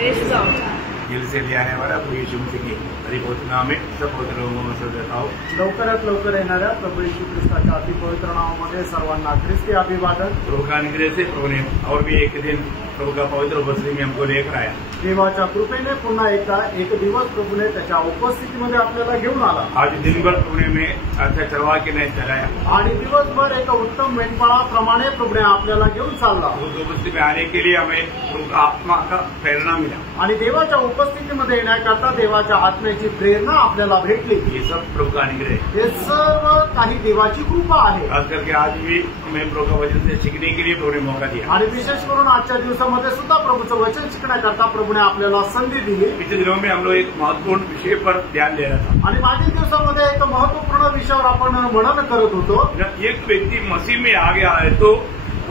दिल से ले आने वाला प्रभु यीशु मसीह की परिपवित्र नाम में सब पवित्र लोगों में सब देता हूँ। लवकरात लवकर येणाऱ्या प्रभू येशू ख्रिस्ताच्या अतिपवित्र नावामध्ये सर्वांना ख्रिस्ती अभिवादन। प्रभु का अनुग्रह से प्रभु ने और भी एक दिन प्रभु का पवित्र उपस्थिति में हमको लेकर आया। देवाच्या कृपेने पुन्हा एकदा एक दिवस प्रभूने त्याच्या उपस्थितीमध्ये आपल्याला घेऊन आला। आज दिन भर प्रभु ने हमें अच्छा चलवा के नहीं चलाया आणि दिवसभर एक उत्तम मेंढपाळाप्रमाणे प्रभूने आपल्याला घेऊन चालला। उस उपस्थिति में आने के लिए हमें प्रभु का आत्मा का प्रेरणा मिला आणि देवाच्या उपस्थितीमध्ये येण्याकरता देवाच्या आत्म्याची प्रेरणा आपल्याला भेटली। ये सब प्रभु का अनुग्रह है। हे सर्व काही देवाची कृपा आहे। खास करके आज भी हमें प्रभु का वचन से सीखने के लिए प्रभु ने मौका दिया आणि विशेष करून आजच्या दिवसामध्ये सुद्धा प्रभूचं वचन शिकण्याकरता प्रभूने आपल्याला संधी दिली। पिछले दिनों में हम लोग एक महत्वपूर्ण विषय पर ध्यान दे रहा था आणि मागील दिवसामध्ये एक महत्वपूर्ण विषयावर आपण मनन करत होतो। एक व्यक्ति मसीह में आ गया है तो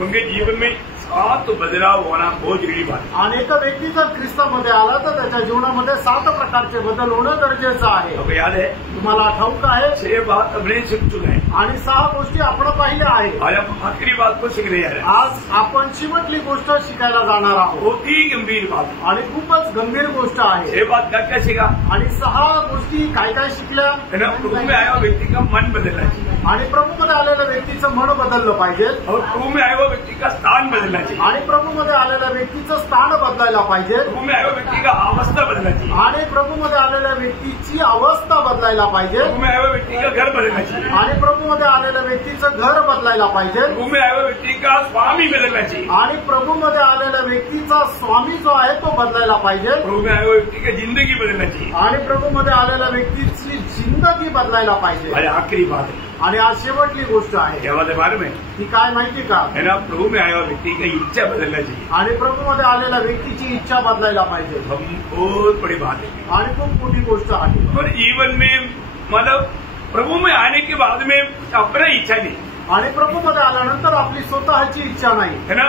उनके जीवन में सात बदलाव होना बहुत जरूरी बात है। आणि एका व्यक्ती जर ख्रिस्तामध्ये आला तर त्याच्या जीवनामध्ये 7 प्रकारचे बदल होणं गरजेचं आहे। आपको याद है? तुम्हाला ठाऊक आहे 6 बात हमने सीख चुका है आणि 6 गोष्टी आपण पाहिल्या आहेत। आज हम आखिरी बात को सीखने जा रहे हैं। आज आपण शेवटली गोष्ट शिकायला जाणार आहोत। बहुत ही गंभीर बात आणि खूपच गंभीर गोष्ट आहे। 6 बात क्या क्या सीखा आणि 6 गोष्टी काय काय शिकल्या? प्रभु में आया व्यक्ति का मन बदलना चाहिए आणि प्रभूमध्ये आलेल्या व्यक्तीचं मन बदललं पाहिजे और प्रभु में आया हुआ व्यक्ति का स्थान बदलना चाहिए आणि प्रभूमध्ये आलेल्या व्यक्तीचं स्थान बदलायला पाहिजे। प्रभु में आया हुआ व्यक्ति का अवस्था बदलना चाहिए आणि प्रभूमध्ये आलेल्या व्यक्तीची अवस्था बदलायला पाहिजे। प्रभु में आया हुआ व्यक्ति का घर बदलना चाहिए आणि प्रभूमध्ये आलेल्या व्यक्तीचं घर बदलायला पाहिजे। प्रभु में आया हुआ व्यक्ति का स्वामी बदलना चाहिए आणि प्रभूमध्ये आलेल्या व्यक्तीचा स्वामी जो आहे तो बदलायला पाहिजे। प्रभु में आया हुआ व्यक्ति का जिंदगी बदलना चाहिए आणि प्रभूमध्ये आलेल्या व्यक्तीची जिंदगी बदलायला पाहिजे। आज आखिरी बात है आणि आज शेवटली गोष्ट आहे। क्या बात है बारे में ती काय माहिती का? है ना, प्रभु में आया हुआ व्यक्ति की इच्छा बदलना चाहिए आणि प्रभूमध्ये आलेल्या व्यक्तीची इच्छा बदलायला पाहिजे। हम बहुत बड़ी बात है आणि खूप मोठी गोष्ट आहे। और जीवन में मतलब प्रभु में आने के बाद में अपना इच्छा नहीं आणि प्रभूमध्ये आल्यानंतर आपली स्वतःची इच्छा नाही है ना,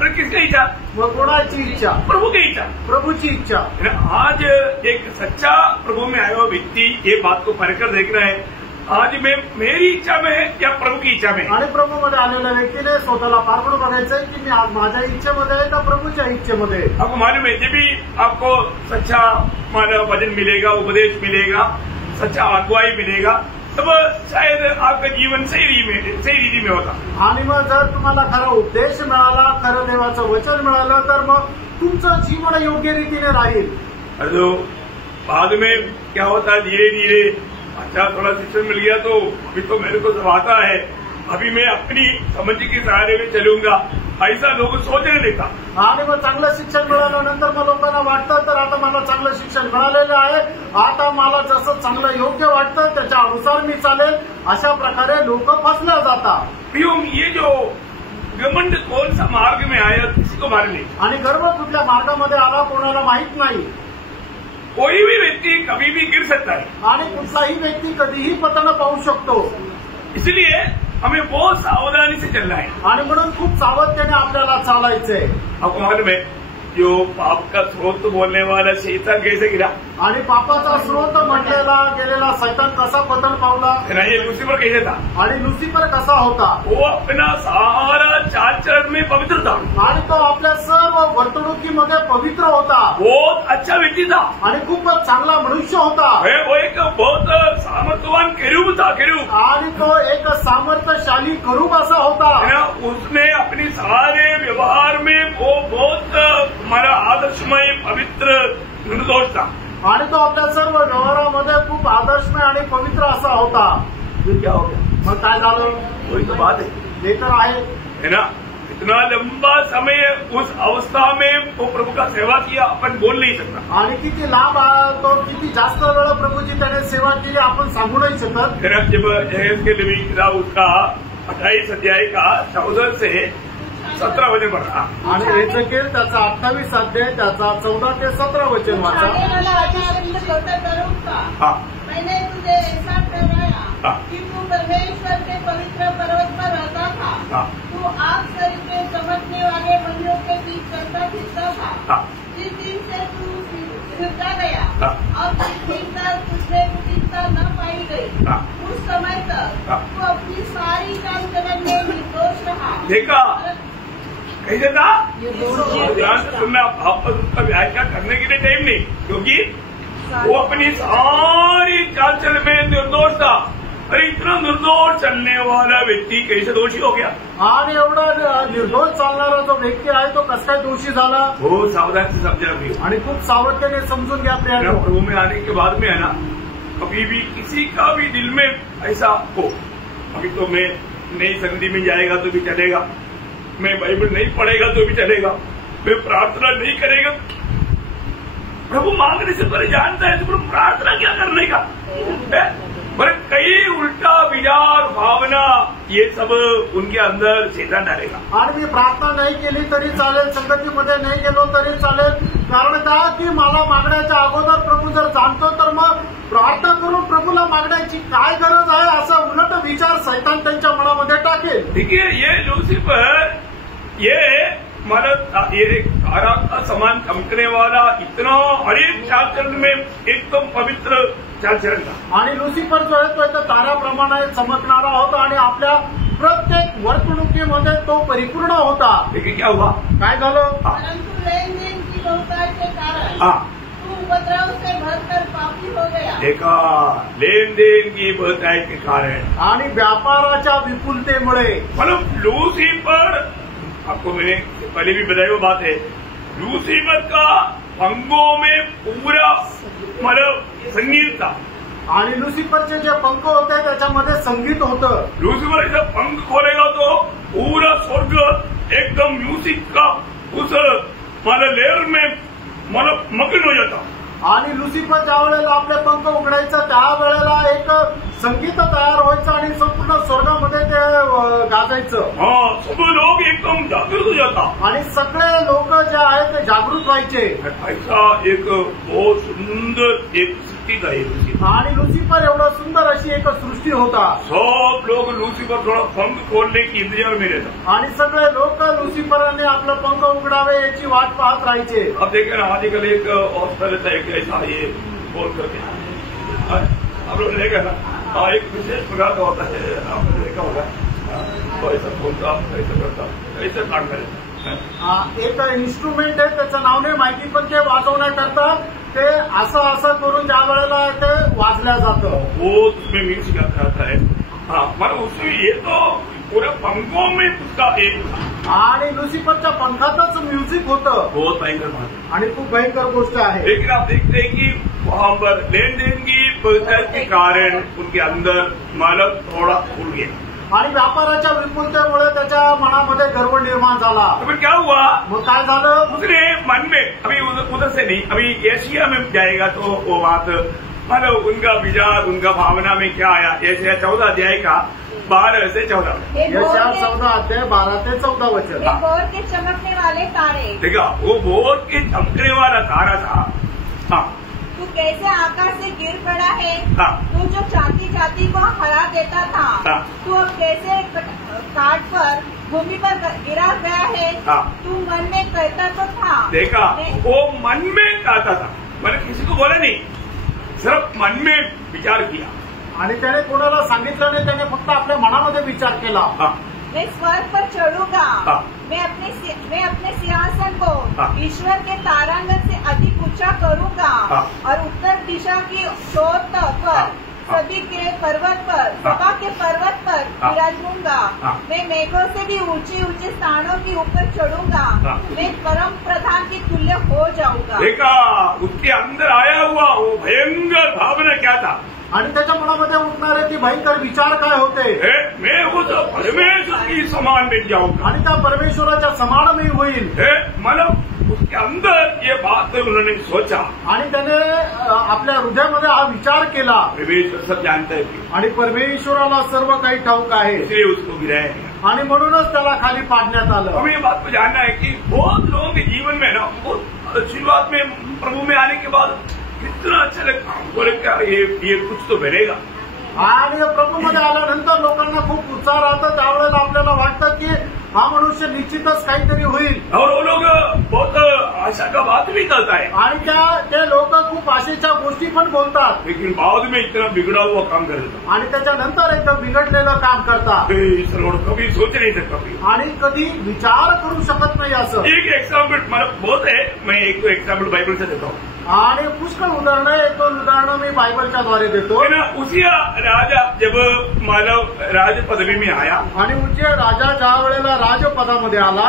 पर किसकी इच्छा? मग कोणाची इच्छा? प्रभु की इच्छा, प्रभूची इच्छा है ना। आज एक सच्चा प्रभु में आया हुआ व्यक्ति ये बात को परखकर देख रहा है आज मैं मेरी इच्छा में है या प्रभु की इच्छा में। आणि प्रभूमध्ये आलेल्या व्यक्तीने स्वतःला पारखून बघायचंय की मी आज माझ्या इच्छेमध्ये आहे का प्रभूच्या इच्छेमध्ये। आपको मालूम है जब भी आपको सच्चा मानव वचन मिलेगा, उपदेश मिलेगा, सच्चा अगुवाई मिलेगा तब शायद आपका जीवन सही रीति में होता। आणि मग जर तुम्हाला खरा उपदेश मिळाला, खरं देवाचं वचन मिळालं तर मग तुमचं जीवन योग्य रीतीने राहील। तो बाद में क्या होता है धीरे धीरे अच्छा थोड़ा शिक्षण मिल गया तो अभी तो मेरे को सब आता है, अभी मैं अपनी समझ के सहारे में चलूंगा ऐसा लोग सोचने लगता। आणि मग चांगलं शिक्षण मिळाल्यानंतर मग लोकांना वाटतं तर आता मला चांगलं शिक्षण मिळालेलं आहे, आता मला जसं चांगलं योग्य वाटतं त्याच्या अनुसार मी चालेल, अशा प्रकारे लोक फसल्या जातात। ये जो घमंड कौन सा मार्ग में आया किसी को मालूम नहीं आणि गर्व कुठल्या मार्गामध्ये आला कोणाला माहित नाही। कोई भी व्यक्ति कभी भी गिर सकता है आणि कुठलाही व्यक्ती कधीही पतन पाहू शकतो। इसलिए हमें बहुत सावधानी से चलना है आणि म्हणून खूप सावधतेने आपल्याला चालायचंय। आपको मालूम है जो पाप का स्रोत बोलने वाला शैतान कैसे गिरा? आणि पापाचा स्रोत म्हटलेला गेलेला शैतान कसा पतन पावला? ये लूसीफर कैसे था? आणि लुसिफर कसा होता? वो अपना सारा चाल चलन में पवित्र था आणि तो आपल्या सर्व वर्तणुकीमध्ये पवित्र होता। बहुत अच्छा व्यक्ति था आणि खूपच चांगला मनुष्य होता। वो एक बहुत सामर्थ्यवान केरूब था, केरूब। आणि तो एक सामर्थ्यशाली करूब असा होता। उसने अपनी सारे व्यवहार में वो बहुत हमारा आदर्शमय पवित्र निर्दोष था आणि तो आपल्या सर्व व्यवहारामध्ये खूप आदर्शमय आणि पवित्र असा होता। क्या हो गया? मग काय झालं? वही तो बात है, हे तर आहे है ना। इतना लंबा समय उस अवस्था में वो प्रभु का सेवा किया अपन बोल नहीं सकता। आणि किती लांब तो किती जास्त वेळ प्रभूची त्याने सेवा केली आपण सांगू नाही शकत। जब यहेजकेल उसका 28 अध्याय का 14 से 17 वचन पढ़ा आणि यहेजकेल त्याचा 28 अध्याय त्याचा 14 ते 17 वचन वाचा। मैंने तुझे ऐसा ठहराया कि तू परमेश्वर के पवित्र पर्वत पर रहता था, तू आग तरीके चमकने वाले मंदिरों के बीच चलता फिरता था। जिस दिन से तू फिरता गया और तुझमें कुटिलता न पाई गई, उस समय तक तू अपनी सारी चाल चलन में निर्दोष रहा। देखा कैसे था? ध्यान से सुनना, आपस उसका व्याख्या करने के लिए टाइम नहीं, क्योंकि वो अपनी सारी चाल चल में निर्दोष था। अरे इतना निर्दोष चलने वाला व्यक्ति कैसे दोषी हो गया? आणि एवढा निर्दोष चालणारा जो व्यक्ती आहे तो कस काय दोषी झाला? हो, सावधान से समझा भी, आणि खूप सावधतेने समजून घ्या प्रियांनो. प्रभु में आने के बाद में है ना, कभी भी किसी का भी दिल में ऐसा हो, अभी तो मैं नई संगति में जाएगा तो भी चलेगा, मैं बाइबल नहीं पढ़ेगा तो भी चलेगा, मैं प्रार्थना नहीं करेगा, प्रभु मांगने से पहले जानता है तो प्रभु प्रार्थना क्या करने का है? पर कई उल्टा विचार भावना ये सब उनके अंदर शैतान डालेगा. आणि मी प्रार्थना नाही केली तरी चालेल, संगतीमध्ये नाही गेलो तरी चालेल, कारण का की मला मागण्याच्या अगोदर प्रभू जर जाणतो तर मग प्रार्थना करून प्रभूला मागण्याची काय गरज आहे, असा उलट विचार शैतान त्यांच्या मनामध्ये टाकेल. देखिए, ये लूसीफर ये मतलब ये तारा का समान चमकने वाला, इतना हर एक चाल चलन में एकदम पवित्र चाल चलन था. आणि लुसिफर जो आहे तो एका ताऱ्याप्रमाणे चमकणारा होता आणि आपल्या प्रत्येक वर्तणुकीमध्ये तो परिपूर्ण होता. देखिए क्या हुआ, काय झालं? परंतु लेन देन की बहुतायत के कारण हाँ, तू उपद्रव से भरकर पापी हो गया. देखा, लेन देन की बहुतायत के कारण आणि व्यापाराच्या विपुलतेमुळे मतलब लूसीफर, आपको मैंने पहले भी बताई वो बात है, लूसीफर का पंखों में पूरा मतलब संगीत था. आणि लुसिफरचे जे पंख होते त्याच्यामध्ये संगीत होतं. लूसीफर जब पंख खोलेगा तो पूरा स्वर्ग एकदम म्यूजिक का उस मतलब लेयर में मतलब मग्न हो जाता. आणि लुसिफर ज्या वेळेला आपले पंख उघडायचं त्यावेळेला एक संगीत तयार व्हायचं आणि संपूर्ण स्वर्गामध्ये ते गाजायचं. हाँ, सब लोग एकदम जागृत हो जाता आणि सगळे लोक जे आहेत ते जागृत व्हायचे. ऐसा एक बहुत सुंदर एक सृष्टि था ये लूसीफर. आणि लुसिफर एवढं सुंदर अशी एक सृष्टी होता. सब लोग लूसीफर थोड़ा पंख खोलने की इंतजार में रहता. आणि सगळे लोक लुसिफरने आपलं पंख उघडावे याची वाट पाहत राहायचे. अब देखिए ना, आजकल एक अवस्था रहता है कि ऐसा ये बोल करके आप लोग देखा ना, एक विशेष प्रकार का होता है, आपने देखा होगा, तो ऐसा बोलता, ऐसा करता, ऐसा काढता रहता. एक इन्स्ट्रुमेंट आहे, त्याचं नाव नाही माहिती, पण ते वाजवण्याकरता ते असं असं करून ज्या वेळेला ते वाजल्या जातं. वो उसमें म्यूजिक आता रहता है. हाँ, मतलब उसमें ये तो पूरे पंखों में उसका एक था. आणि लुसिफरच्या पंखातच म्युझिक होतं. बहुत भयंकर बात है आणि खूप भयंकर गोष्ट आहे. लेकिन आप देखते हैं कि वहाँ पर लेन देन की बहुतायत के कारण उनके अंदर मालक थोड़ा उड़ गया. आणि व्यापाराच्या विपुलतेमुळे त्याच्या मनामध्ये गर्व निर्माण झाला. तो फिर क्या हुआ, मग काय झालं? उसने मन में, अभी उधर से नहीं, अभी एशिया में जाएगा तो वो बात मतलब उनका विचार, उनका भावना में क्या आया. एशिया 14 अध्याय का 12 से 14. यशा 14 अध्याय 12 ते 14 वचन. भोर के चमकने वाले तारे. देखा, वो भोर के चमकने वाला तारा था. हाँ, तू कैसे आकाश से गिर पड़ा है. हाँ, तू जो जाति जाति को हरा देता था. हाँ, तू अब कैसे काट पर भूमि पर गिरा गया है. हाँ. तू मन में कहता तो था. देखा, वो मन में कहता था, मैंने किसी को बोला नहीं, सिर्फ मन में विचार किया. आणि त्याने कोणाला सांगितलं नाही, त्याने फक्त आपल्या मनामध्ये विचार केला. हाँ, मैं स्वर्ग पर चढ़ूंगा. हाँ. मैं अपने सिंहासन को हाँ. ईश्वर के तारांगण से अधिक ऊंचा करूंगा. हाँ. और उत्तर दिशा की शोर पर हाँ. सभी के पर्वत पर, सभा के पर्वत पर हाँ. विराजूंगा. हाँ. मैं मेघों से भी ऊंचे ऊंचे स्थानों के ऊपर चढ़ूंगा. हाँ. मैं परम प्रधान की तुल्य हो जाऊंगा. देखा, उसके अंदर आया हुआ वो भयंकर भावना क्या था. आणि त्याच्या मनामध्ये उठणारे ती भयंकर विचार काय होते. मैं उस परमेश्वर की समान बन जाऊंगा. आणि त्या परमेश्वराच्या समान मी होईल. मतलब उसके अंदर ये बात उन्होंने सोचा. आणि त्याने आपल्या हृदयामध्ये हा विचार केला. परमेश्वर सब जानता है, आणि परमेश्वराला सर्व काही ठाऊक आहे. इसलिए उसको गिराया गया. आणि म्हणूनच त्याला खाली पाडण्यात आलं. हमें ये बात को जानना है कि बहुत लोगों के जीवन में ना, बहुत शुरुआत में प्रभु में आने के बाद कितना अच्छा लगता है, हमको लगता है ये कुछ तो बनेगा. आणि प्रभूमध्ये आल्यानंतर लोकांना खूप उत्साह राहतो. त्यावेळेला आपल्याला वाटतं की हा मनुष्य निश्चितच काहीतरी होईल. और वो लोग बहुत आशा का बात भी करता है, आणि ते लोक खूप आशेच्या गोष्टी पण बोलतात, लेकिन बाद में इतना बिगड़ा हुआ काम कर देता. आणि त्याच्यानंतर एकदम बिघडलेलं काम करतात कभी सोच नहीं सकता. आणि कधी विचार करू शकत नाही असं. एक एग्जाम्पल मतलब बहुत है, मैं एक एग्जाम्पल बाइबल से देता हूँ. आणि पुष्कळ उदाहरणं, एक दोन उदाहरणं मी बायबलच्या द्वारे देतो. उसिया राजा जब मानव राज पदवी में आया, आणि उज्जय राजा ज्या वेळेला राजपदामध्ये आला,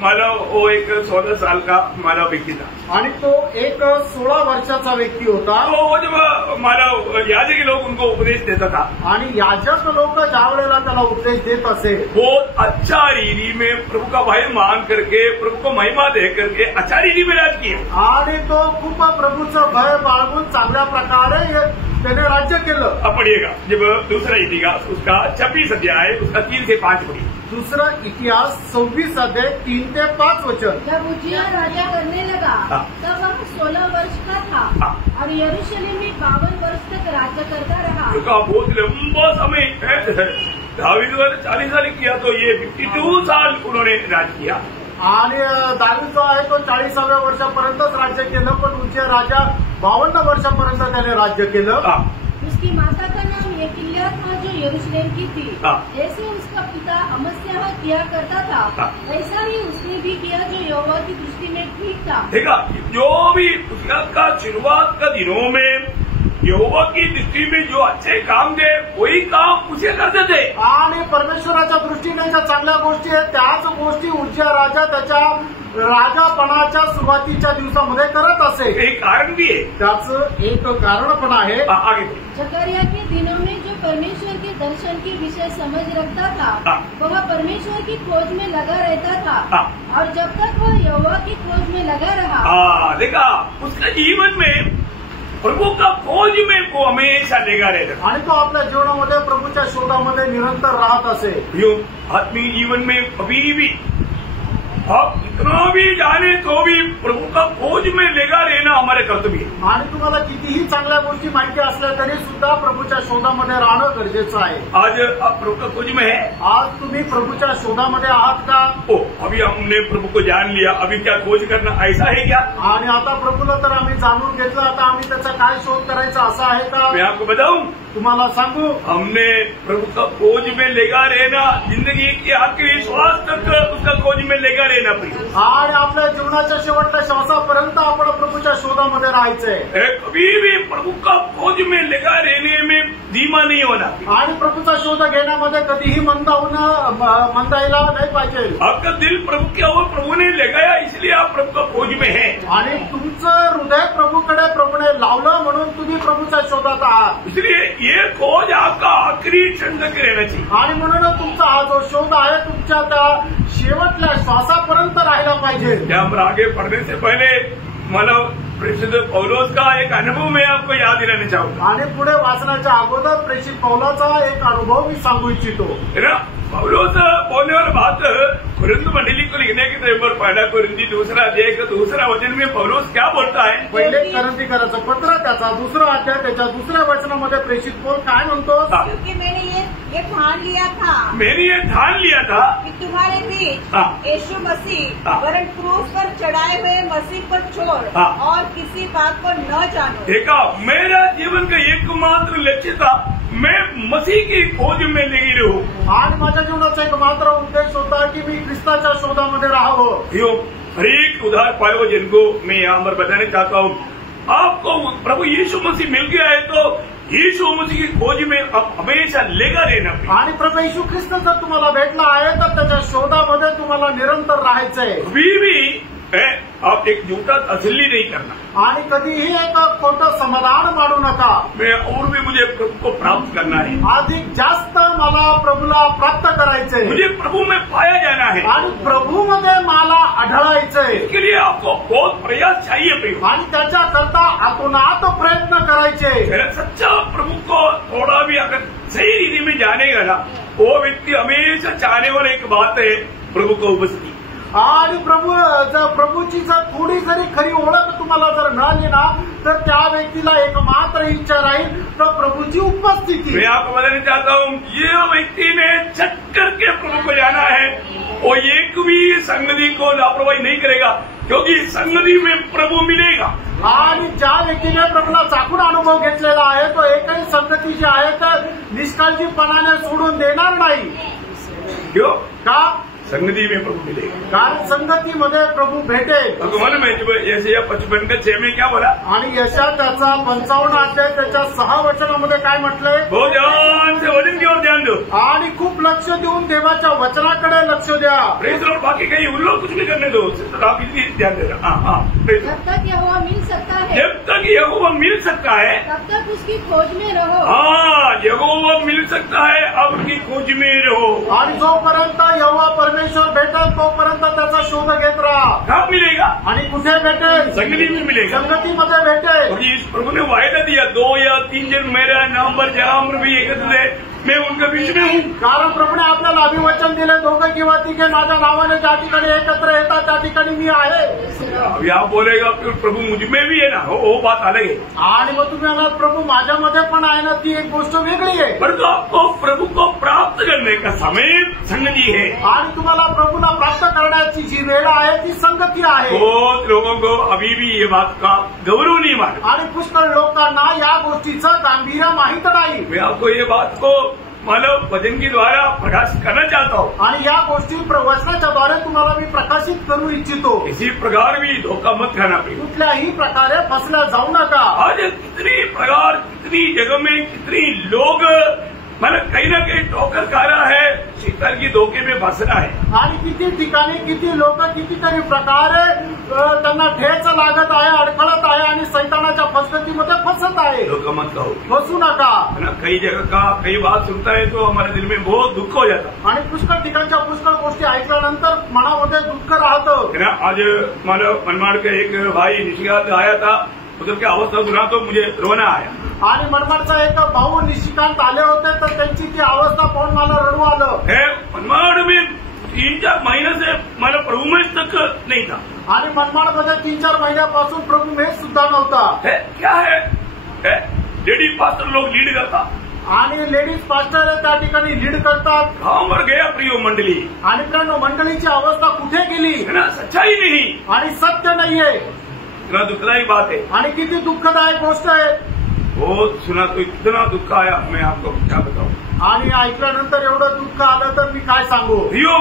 मानव वो एक 16 साल का मानव व्यक्ती था, आणि तो एक 16 वर्षाचा व्यक्ती होता. वो जब मानव याजक लोग उनको उपदेश देता था, आणि याजक लोक ज्या वेळेला त्याला उपदेश देत असे, बहुत अच्छा रीति में प्रभु का भय मान करके, प्रभु को महिमा दे करके अच्छा रीति में राज किया. आणि तो खूप प्रभूचं भय बाळगून चांगल्या प्रकारे त्याने राज्य केलं. अब पढ़िएगा जब दूसरा इतिहास उसका 26 अध्याय उसका 3 से 5 पढ़िए. दूसरा इतिहास 26 अध्याय 3 से 5 वचन. जब उज्जिया राजा करने लगा तब वह 16 वर्ष का था और यरूशलेम में 52 वर्ष तक राज्य करता रहा. बहुत लंबा समय दावीद ने 40 साल किया, तो ये 52 साल उन्होंने राज किया. आणि दावीद जो आहे तो 40व्या वर्षापर्यंतच राज्य केलं, पण उज्जय राजा 52 वर्षापर्यंत त्याने राज्य केलं. उसकी माता का नाम यकिल्या था जो यरूशलेम की थी. जैसे उसका पिता अमस्याह किया करता था ऐसा ही उसने भी किया जो यहोवा की दृष्टि में ठीक था. देखा, जो भी उसका शुरुआत का दिनों में यहोवा की दृष्टि में जो अच्छे काम थे वही काम उसे करते थे. आणि परमेश्वराच्या दृष्टीने ज्या चांगल्या गोष्टी आहेत त्याच गोष्टी उज्जय राजा त्याच्या राजापणाच्या सुरुवातीच्या दिवसामध्ये करत असे. एक कारण भी आहे, त्याचं एक कारण पण आहे. जकरिया के दिनों में जो परमेश्वर के दर्शन के विषय समझ रखता था वह परमेश्वर की खोज में लगा रहता था, और जब तक वह यहोवा की खोज में लगा रहा. देखा, उसका जीवन में प्रभु का खोज में वो हमेशा लेगा रहता. आणि तो आपल्या जीवनामध्ये प्रभूच्या शोधामध्ये निरंतर राहत असे. आत्मीय जीवन में कभी भी आप इतना भी जाने तो भी प्रभू का खोज में लेगा रहना हमारे कर्तव्य है. आणि तुम्हाला कितीही चांगल्या गोष्टी माहिती असल्या तरी सुद्धा प्रभूच्या शोधामध्ये राहणं गरजेचं आहे. आज आप प्रभु का खोज में है? आज तुम्ही प्रभूच्या शोधामध्ये आहात का? अभी हमने प्रभु को जान लिया, अभी क्या खोज करना, ऐसा है क्या? आणि आता प्रभूला तर आम्ही जाणून घेतलं, आता आम्ही त्याचा काय शोध करायचा असा आहे का? मैं आपको बताऊं, तुम्हाला सांगू, हमने प्रभु का खोज में लेगा रहना, जिंदगी के आखिरी श्वास तक उसका खोज में लेगा रहना प्रिय. आणि आपल्या जीवनाच्या शेवटच्या श्वासापर्यंत आपण प्रभूच्या शोधामध्ये राहायचंय. कभी भी प्रभु का खोज में लेगा रहने में धीमा नहीं होना. आणि प्रभूचा शोध घेण्यामध्ये कधीही मंदायला नाही पाहिजे. आपका दिल प्रभु के ओर प्रभु ने लगाया, इसलिए आप प्रभु का खोज में है. आणि तुमचं हृदय प्रभूकडे प्रभूने लावलं म्हणून तुम्ही प्रभूच्या शोधात आहात. इसलिए ये खोज आपका आखिरी क्षण तक रहना चाहिए. आणि म्हणून तुमचा हा जो शोध आहे तुमच्या त्या शेवटल्या श्वासापर्यंत राहिला पाहिजे. हम आगे पढ़ने से पहले मतलब प्रेषित पौलोस का एक अनुभव मैं आपको याद दिलाना चाहूंगा. आणि पुढे वाचनाच्या अगोदर प्रेषित पौलाचा एक अनुभव मी सांगू इच्छितो. पौलोस बोलने वाला बात कुरिन्थ मंडली को लिखने के टाइम पर पहला कुरिन्थी दूसरा अध्याय का दूसरा वचन में पौलोस क्या बोलता है? पहिले करंथीकराचं पत्र त्याचा दुसरा अध्याय त्याच्या दुसऱ्या वचनामध्ये प्रेषित पौल काय म्हणतो? क्योंकि मैंने ये ठान लिया था कि तुम्हारे बीच यीशु मसीह वरन क्रूस पर चढ़ाए हुए मसीह पर छोड़ और किसी बात को न जानो. देखा, मेरा जीवन का एकमात्र लक्ष्य था मैं मसीह की खोज में लगी रहूं. आणि माझ्या जीवनाचा एक मात्र उद्देश होता की मी ख्रिस्ताच्या शोधामध्ये राहावं. हर एक उधार पाए हुए जिनको मैं यहाँ पर बताना चाहता हूँ, आपको प्रभु यीशु मसीह मिल गया है तो यीशु मसीह की खोज में आप हमेशा लेगा रहना. आणि प्रभू येशू ख्रिस्त जर तुम्हाला भेटला आहे तर त्याच्या शोधामध्ये तुम्हाला निरंतर राहायचंय. कभी भी आप एक झूठा तसल्ली नहीं करना. आणि कधीही एक खोटं समाधान मानू नका. मैं और भी मुझे प्रभु को प्राप्त करना है. अधिक जास्त मला प्रभूला प्राप्त करायचंय. मुझे प्रभु में पाया जाना है. आणि प्रभूमध्ये मला आढळायचंय. इसके लिए आपको बहुत प्रयास चाहिए प्रिय. आणि त्याच्याकरता आतोनात प्रयत्न करायचे. सच्चा प्रभु को थोड़ा भी अगर सही रीति में जानेगा ना, वो व्यक्ति हमेशा चाहने वाला एक बात है प्रभु को उपस्थिति. आणि प्रभूची जर थोडी जरी खरी ओळख तुम्हाला जर मिळाली ना तर त्या व्यक्तीला एकमात्र इच्छा राहील तर प्रभूची उपस्थिती। मैं आपको बताना चाहता हूँ, ये व्यक्ति ने छट करके प्रभु को जाना है, वो एक भी संगति को लापरवाही नहीं करेगा, क्योंकि संगति में प्रभु मिलेगा। आणि ज्या व्यक्तीने प्रभूला चाकून अनुभव घेतलेला आहे तो एकही संगती जी आहे तर निष्काळजीपणाने सोडून देणार नाही। क्यों? का? संगति में प्रभु मिलेगा, कारण संगतीमध्ये प्रभु भेटेल। भगवान में यशायाह 55:6 में क्या बोला? आणि यशायाह त्याचा 55 अध्याय त्याच्या 6 वचनामध्ये काय म्हटलंय? बहुत ध्यान से वचन की ओर ध्यान दो, आणि खूप लक्ष देऊन देवाच्या वचनाकडे लक्ष द्या। Praise Lord. बाकी कहीं उन लोग कुछ भी करने दो, सिर्फ आप इसी ध्यान दे रहे। हाँ, जब तक यहोवा मिल सकता है, जब तक यहोवा मिल सकता है, तब तक उसकी खोज में रहो। हाँ, यहोवा मिल सकता है, अब की खोज में रहो। आणि जोपर्यंत यहोवा परमेश्वर भेटेल तोपर्यंत त्याचा शोध घेत राहा। कब मिलेगा? आणि कुठे भेटेल? संगति में मिलेगा। संगतीमध्ये भेटेल। क्योंकि इस प्रभु ने वायदा दिया, 2 या 3 जन मेरा नाम पर जहाँ पर भी एकत्र है, मैं उनके बीच में हूँ। कारण प्रभूने आपल्याला अभिवचन दिले, 2 किंवा 3 माझ्या नावाने ज्या ठिकाणी एकत्र येतात त्या ठिकाणी मी आहे। अब यहाँ बोलेगा फिर प्रभु मुझ में भी है ना, वो बात अलग है। आणि मग तुम्ही म्हणाल प्रभू माझ्यामध्ये पण आहे ना, ती एक गोष्ट वेगळी आहे। परंतु आपको प्रभु को प्राप्त करने का समय संगति है, आणि तुम्हाला प्रभूला प्राप्त करण्याची जी वेळ आहे ती संगती आहे। बहुत लोगों को अभी भी ये बात का गौरव नहीं मालूम, आणि पुष्कळ लोकांना या गोष्टीचं गांभीर्य माहित नाही। मैं आपको ये बात को मतलब वचन के द्वारा प्रकाशित करना चाहता हूँ, आणि या गोष्टी वचनाच्या द्वारे तुम्हाला मी प्रकाशित करू इच्छितो। किसी प्रकार भी धोखा मत खाना पड़े, कुठल्याही प्रकारे फसल्या जाऊ नका। आज कितनी प्रकार, कितनी जगह में कितनी लोग मतलब कहीं ना कहीं ठोकर खा रहा है, शैतान की धोखे में फंस रहा है। आणि किती ठिकाणी किती लोक कितीतरी प्रकारे त्यांना ठेच लागत आहे, अडखळत आहे आणि सैतानाच्या फसगतीमध्ये फसत आहे। धोखा मत खाओ, फसू नका। है ना, कई जगह का कई बात सुनता है तो हमारे दिल में बहुत दुख हो जाता आणि पुष्कळ ठिकाणच्या पुष्कळ गोष्टी ऐकल्यानंतर मनामध्ये दुःख राहतं। है ना। आज मतलब मनमाड़ के एक भाई निशिकांत आया था, उधर की अवस्था सुना तो मुझे रोना आया। आणि मनमाडचा एक भाऊ निशिकांत आले होते तर त्यांची ती अवस्था पाहून मला रडू आलं। है मनमाड़ में 3-4 महीने से मतलब प्रभु में तक नहीं था, आणि मनमाडमध्ये 3-4 महिन्यापासून प्रभू में सुद्धा नव्हता। है क्या है लेडी पास्टर लोग लीड करता, आणि लेडीज पास्टर त्या ठिकाणी लीड करतात। कहाँ मर गया प्रियो मंडली, आणि मित्रांनो मंडळीची अवस्था कुठे गेली? है ना, सच्चाई नहीं, आणि सत्य नाहीये। इतना दुखदायी बात है। आणि किती दुःखदायक गोष्ट आहे। बहुत सुना तो इतना दुख आया, मैं आपको क्या बताऊं। आणि ऐकल्यानंतर एवढं दुःख आलं तर मी काय सांगू। प्रियो,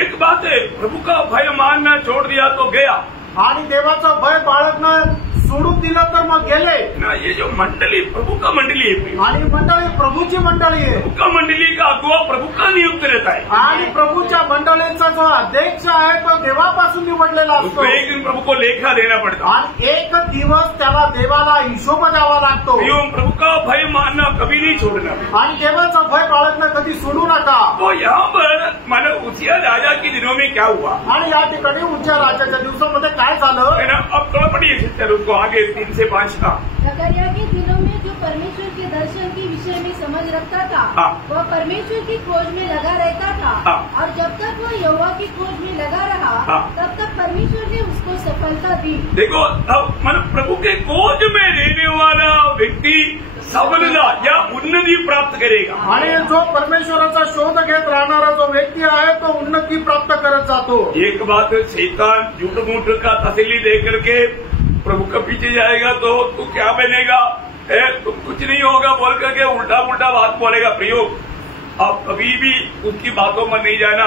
एक बात है, प्रभु का भय मानना छोड़ दिया तो गया, आणि देवाचं भय बाळगणं सोडून दिलं तर मग गेले ना। ये जो मंडली प्रभु का मंडली है, आणि मंडळी प्रभूची मंडळी आहे। प्रभु का मंडली का अगुआ प्रभु का नियुक्त रहता है, आणि प्रभूच्या मंडळीचा जो अध्यक्ष आहे तो देवापासून निवडलेला असतो। उसको एक दिन प्रभु को लेखा देना पड़ता। आणि एक दिवस त्याला देवाला हिशोब द्यावा लागतो। प्रियो, प्रभु का भय मानना कभी नहीं छोड़ना। आणि देवाचं भय बाळगणं कधी सोडू नका। तो यहाँ पर मानो उसिया राजा के दिनों में क्या हुआ, आणि या ठिकाणी उच्च राजाच्या दिवसामध्ये काय झालं है ना। अब थोड़ा पढ़िए सिस्टर उसको आगे 3 से 5 का। जकरिया के दिनों में जो परमेश्वर के दर्शन के विषय में समझ रखता था, हाँ। वह परमेश्वर की खोज में लगा रहता था। हाँ। और जब तक वह यहोवा की खोज में लगा रहा, हाँ। तब तक परमेश्वर ने उसको सफलता दी। देखो, अब मतलब प्रभु के खोज में रहने वाला व्यक्ति सफलता या उन्नति प्राप्त करेगा। आणि जो परमेश्वराचा शोध घेत राहणारा जो व्यक्ती आहे तो उन्नती प्राप्त करत जातो। एक बात, शैतान झूठ मूठ का तसल्ली दे करके प्रभु के पीछे जाएगा तो तू क्या बनेगा, तुम कुछ नहीं होगा बोल करके उल्टा पुल्टा बात बोलेगा। प्रयोग आप कभी भी उसकी बातों में नहीं जाना।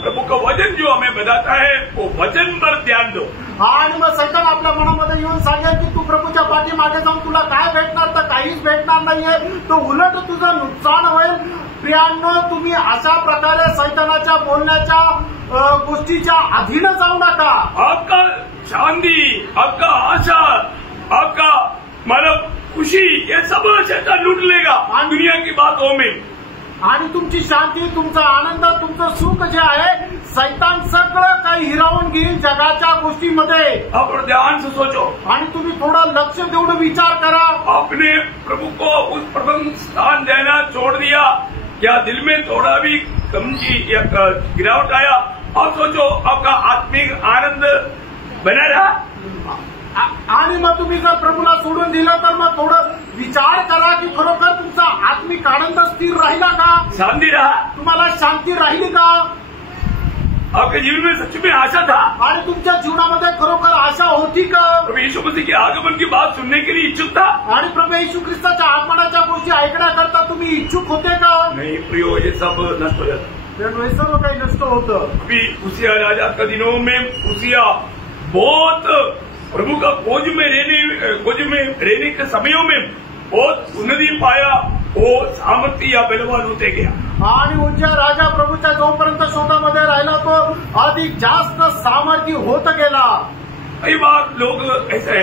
प्रभु का वचन जो हमें बताता है वो वचन पर ध्यान दो। आणि मग सैतान आपल्या मनामध्ये येऊन सांगेल की तू प्रभूच्या पाठीमागे जाऊन तुला काय भेटणार, तर काहीच भेटणार नाहीये, तो उलट तुझं नुकसान होईल। प्रियांनो, तुम्ही अशा प्रकारे सैतानाच्या बोलण्याच्या गोष्टीच्या अधीन जाऊ नका। आपका शांति, आपका आशा, आपका मतलब खुशी, ये सब शैतान लूट लेगा दुनिया की बातों में। आणि तुमची शांती, तुमचा आनंद, तुमचं सुख जे आहे सैतान सगळं काही हिरावून घेईल जगाच्या गोष्टीमध्ये। आप ध्यान से सोचो, आणि तुम्ही थोडा लक्ष देऊन विचार करा। आपने प्रभु को उस प्रथम स्थान देना छोड़ दिया, क्या दिल में थोड़ा भी कमी या गिरावट आया? आप सोचो, आपका आत्मिक आनंद बना रहा? आणि मग तुम्ही जर प्रभूला सोडून दिलं तर मग थोडं विचार करा की खरोखर तुमचा आत्मिक आनंद स्थिर राहिला का, शांति रहा, तुम्हाला शांती राहिली का, आपके जीवन में सच में आशा था, आणि तुमच्या जीवनामध्ये खरोखर आशा होती का, प्रभु यीशु मसीह के आगमन की बात सुनने के लिए इच्छुक था, आणि प्रभू येशू ख्रिस्ताच्या आगमनाच्या गोष्टी ऐकण्याकरता तुम्ही इच्छुक होते का? नहीं प्रियो, ये सब नष्ट हो जाता। हे सर्व काही नष्ट होतं। अभी उसिया राजा का दिनों में उसिया बहुत प्रभु का खोज में रहने के समयों में बहुत उन्नति पाया, वो सामर्थ्य या बलवान होते गया। आणि उज्या राजा प्रभूच्या जोपर्यंत शोधामध्ये राहिला तो अधिक जास्त सामर्थ्य होत गेला। कई बार लोग ऐसे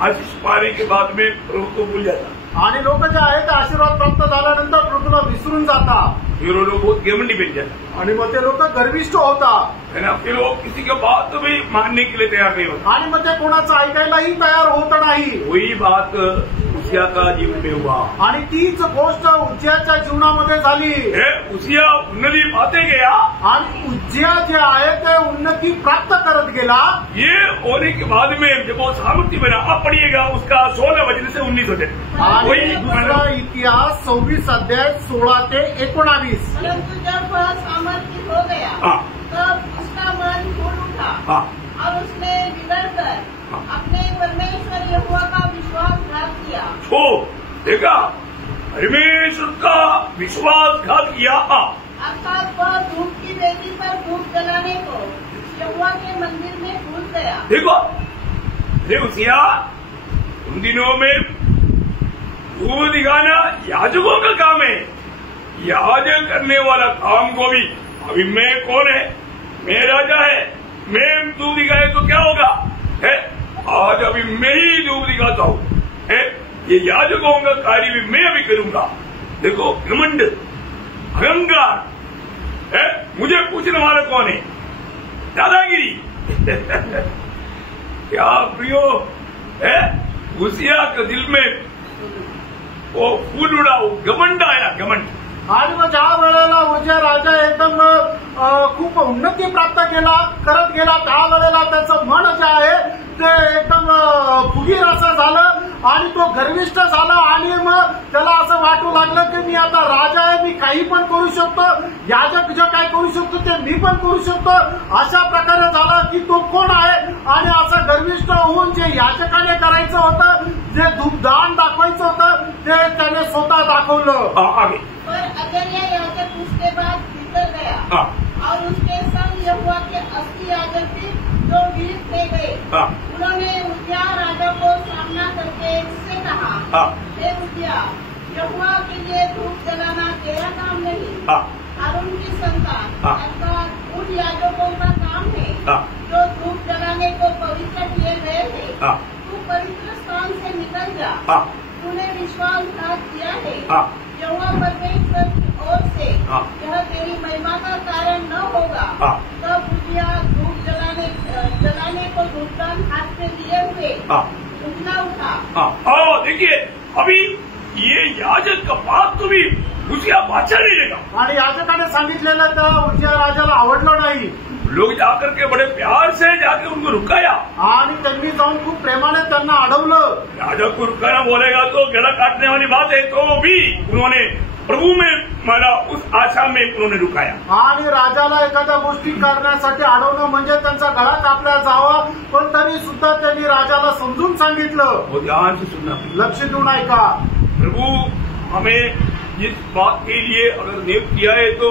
आशीष पाने के बाद में प्रभु को भूल जाता, आणि लोक जे आहेत आशीर्वाद प्राप्त झाल्यानंतर प्रभूला विसरून जाता, फिर वो लोग बहुत घमंडी बन जाते, आणि मग ते लोक गर्विष्ठ होता, है ना। फिर वो किसी के बात भी मानने के लिए तैयार नहीं होता, आणि मग ते कोणाचं ऐकायलाही तयार होत नाही। वही बात उसिया का जीवन में हुआ, आणि तीच गोष्ट उज्ज्याच्या जीवनामध्ये झाली। उसिया उन्नति पाते गया, आणि उज्ज्या जे आहे ते उन्नती प्राप्त करत गेला। ये होने के बाद में जब वो सामर्थ्य बना, आप पढ़िएगा उसका 16 वचन से 19 वचन, आणि दुसरा इतिहास 26 अध्याय 16 ते 19। परंतु जब वह सामर्थ्य हो गया तब उसका मन फूल उठा और उसने बिगड़कर अपने परमेश्वर यहोवा का विश्वासघात किया। देखा, परमेश्वर का विश्वासघात किया। अर्थात वह धूप की वेदी पर धूप जलाने को यहोवा के मंदिर में घुस गया। देखो उसिया उन दिनों में धूप दिखाना याजकों का काम है, याजक करने वाला काम को भी, अभी मैं कौन है, मैं राजा है, मैं धूप दिखाए तो क्या होगा है, आज अभी मैं ही धूप दिखाता हूँ, है ये याजकों का कार्य भी मैं अभी करूंगा। देखो घमंड, अहंकार है, मुझे पूछने वाला कौन है, दादागिरी क्या प्रियो है, उसिया के दिल में वो फूल उड़ा, वो घमंड आया, घमंड। आणि मग ज्या वेळेला उज्या राजा एकदम खूप उन्नती प्राप्त करत गेला त्यावेळेला त्याचं मन जे आहे ते एकदम फुगीर असं झालं, आणि तो गर्विष्ठ झाला, आणि मग त्याला असं वाटू लागलं की मी आता राजा आहे, मी काही पण करू शकतो, याजक जे काय करू शकतो ते मी पण करू शकतो, अशा प्रकारे झाला की तो कोण आहे, आणि असं गर्विष्ठ होऊन जे याजकाने करायचं होतं, जे धूपदान दाखवायचं होतं ते त्याने स्वतः दाखवलं। पर अगरिया याजक उसके बाद भीतर गया और उसके संग यहोवा के 80 याजक थे जो वीर थे गए। उन्होंने उज्जिया राजा को सामना करके इससे कहा, हे उज्जिया, यहोवा के लिए धूप जलाना तेरा काम नहीं, हारून की संतान अर्थात उन याजकों का काम है जो धूप जलाने को पवित्र किए गए थे। तू पवित्र स्थान से निकल जा, तूने विश्वासघात किया है, यहोवा परमेश्वर की ओर से यह तेरी महिमा का कारण न होगा। तब उज्जिया धूप जलाने को धूपदान हाथ में लिए हुए उठना उठा। देखिए अभी ये याजक का बात तो भी उज्जिया बादशाह नहीं लेगा, आणि याजकाने सांगितलेलं तर उज्जिया राजाला आवडलं नाही। लोग जाकर के बड़े प्यार से जाके उनको रुकाया, आणि त्यांनी जाऊन खूप प्रेमाने त्यांना अडवलं। राजा को रुकाना बोलेगा तो गला काटने वाली बात है, तो भी उन्होंने प्रभु में मला उस आशा में उन्होंने रुकाया। आणि राजाला एखाद्या गोष्टी करण्यासाठी अडवणं म्हणजे त्यांचा गळा कापला जावा, पण तरी सुद्धा त्यांनी राजाला समजून सांगितलं। वो ध्यान से सुनना, लक्ष देऊन ऐका। प्रभु हमें इस बात के लिए अगर नियुक्त किया है तो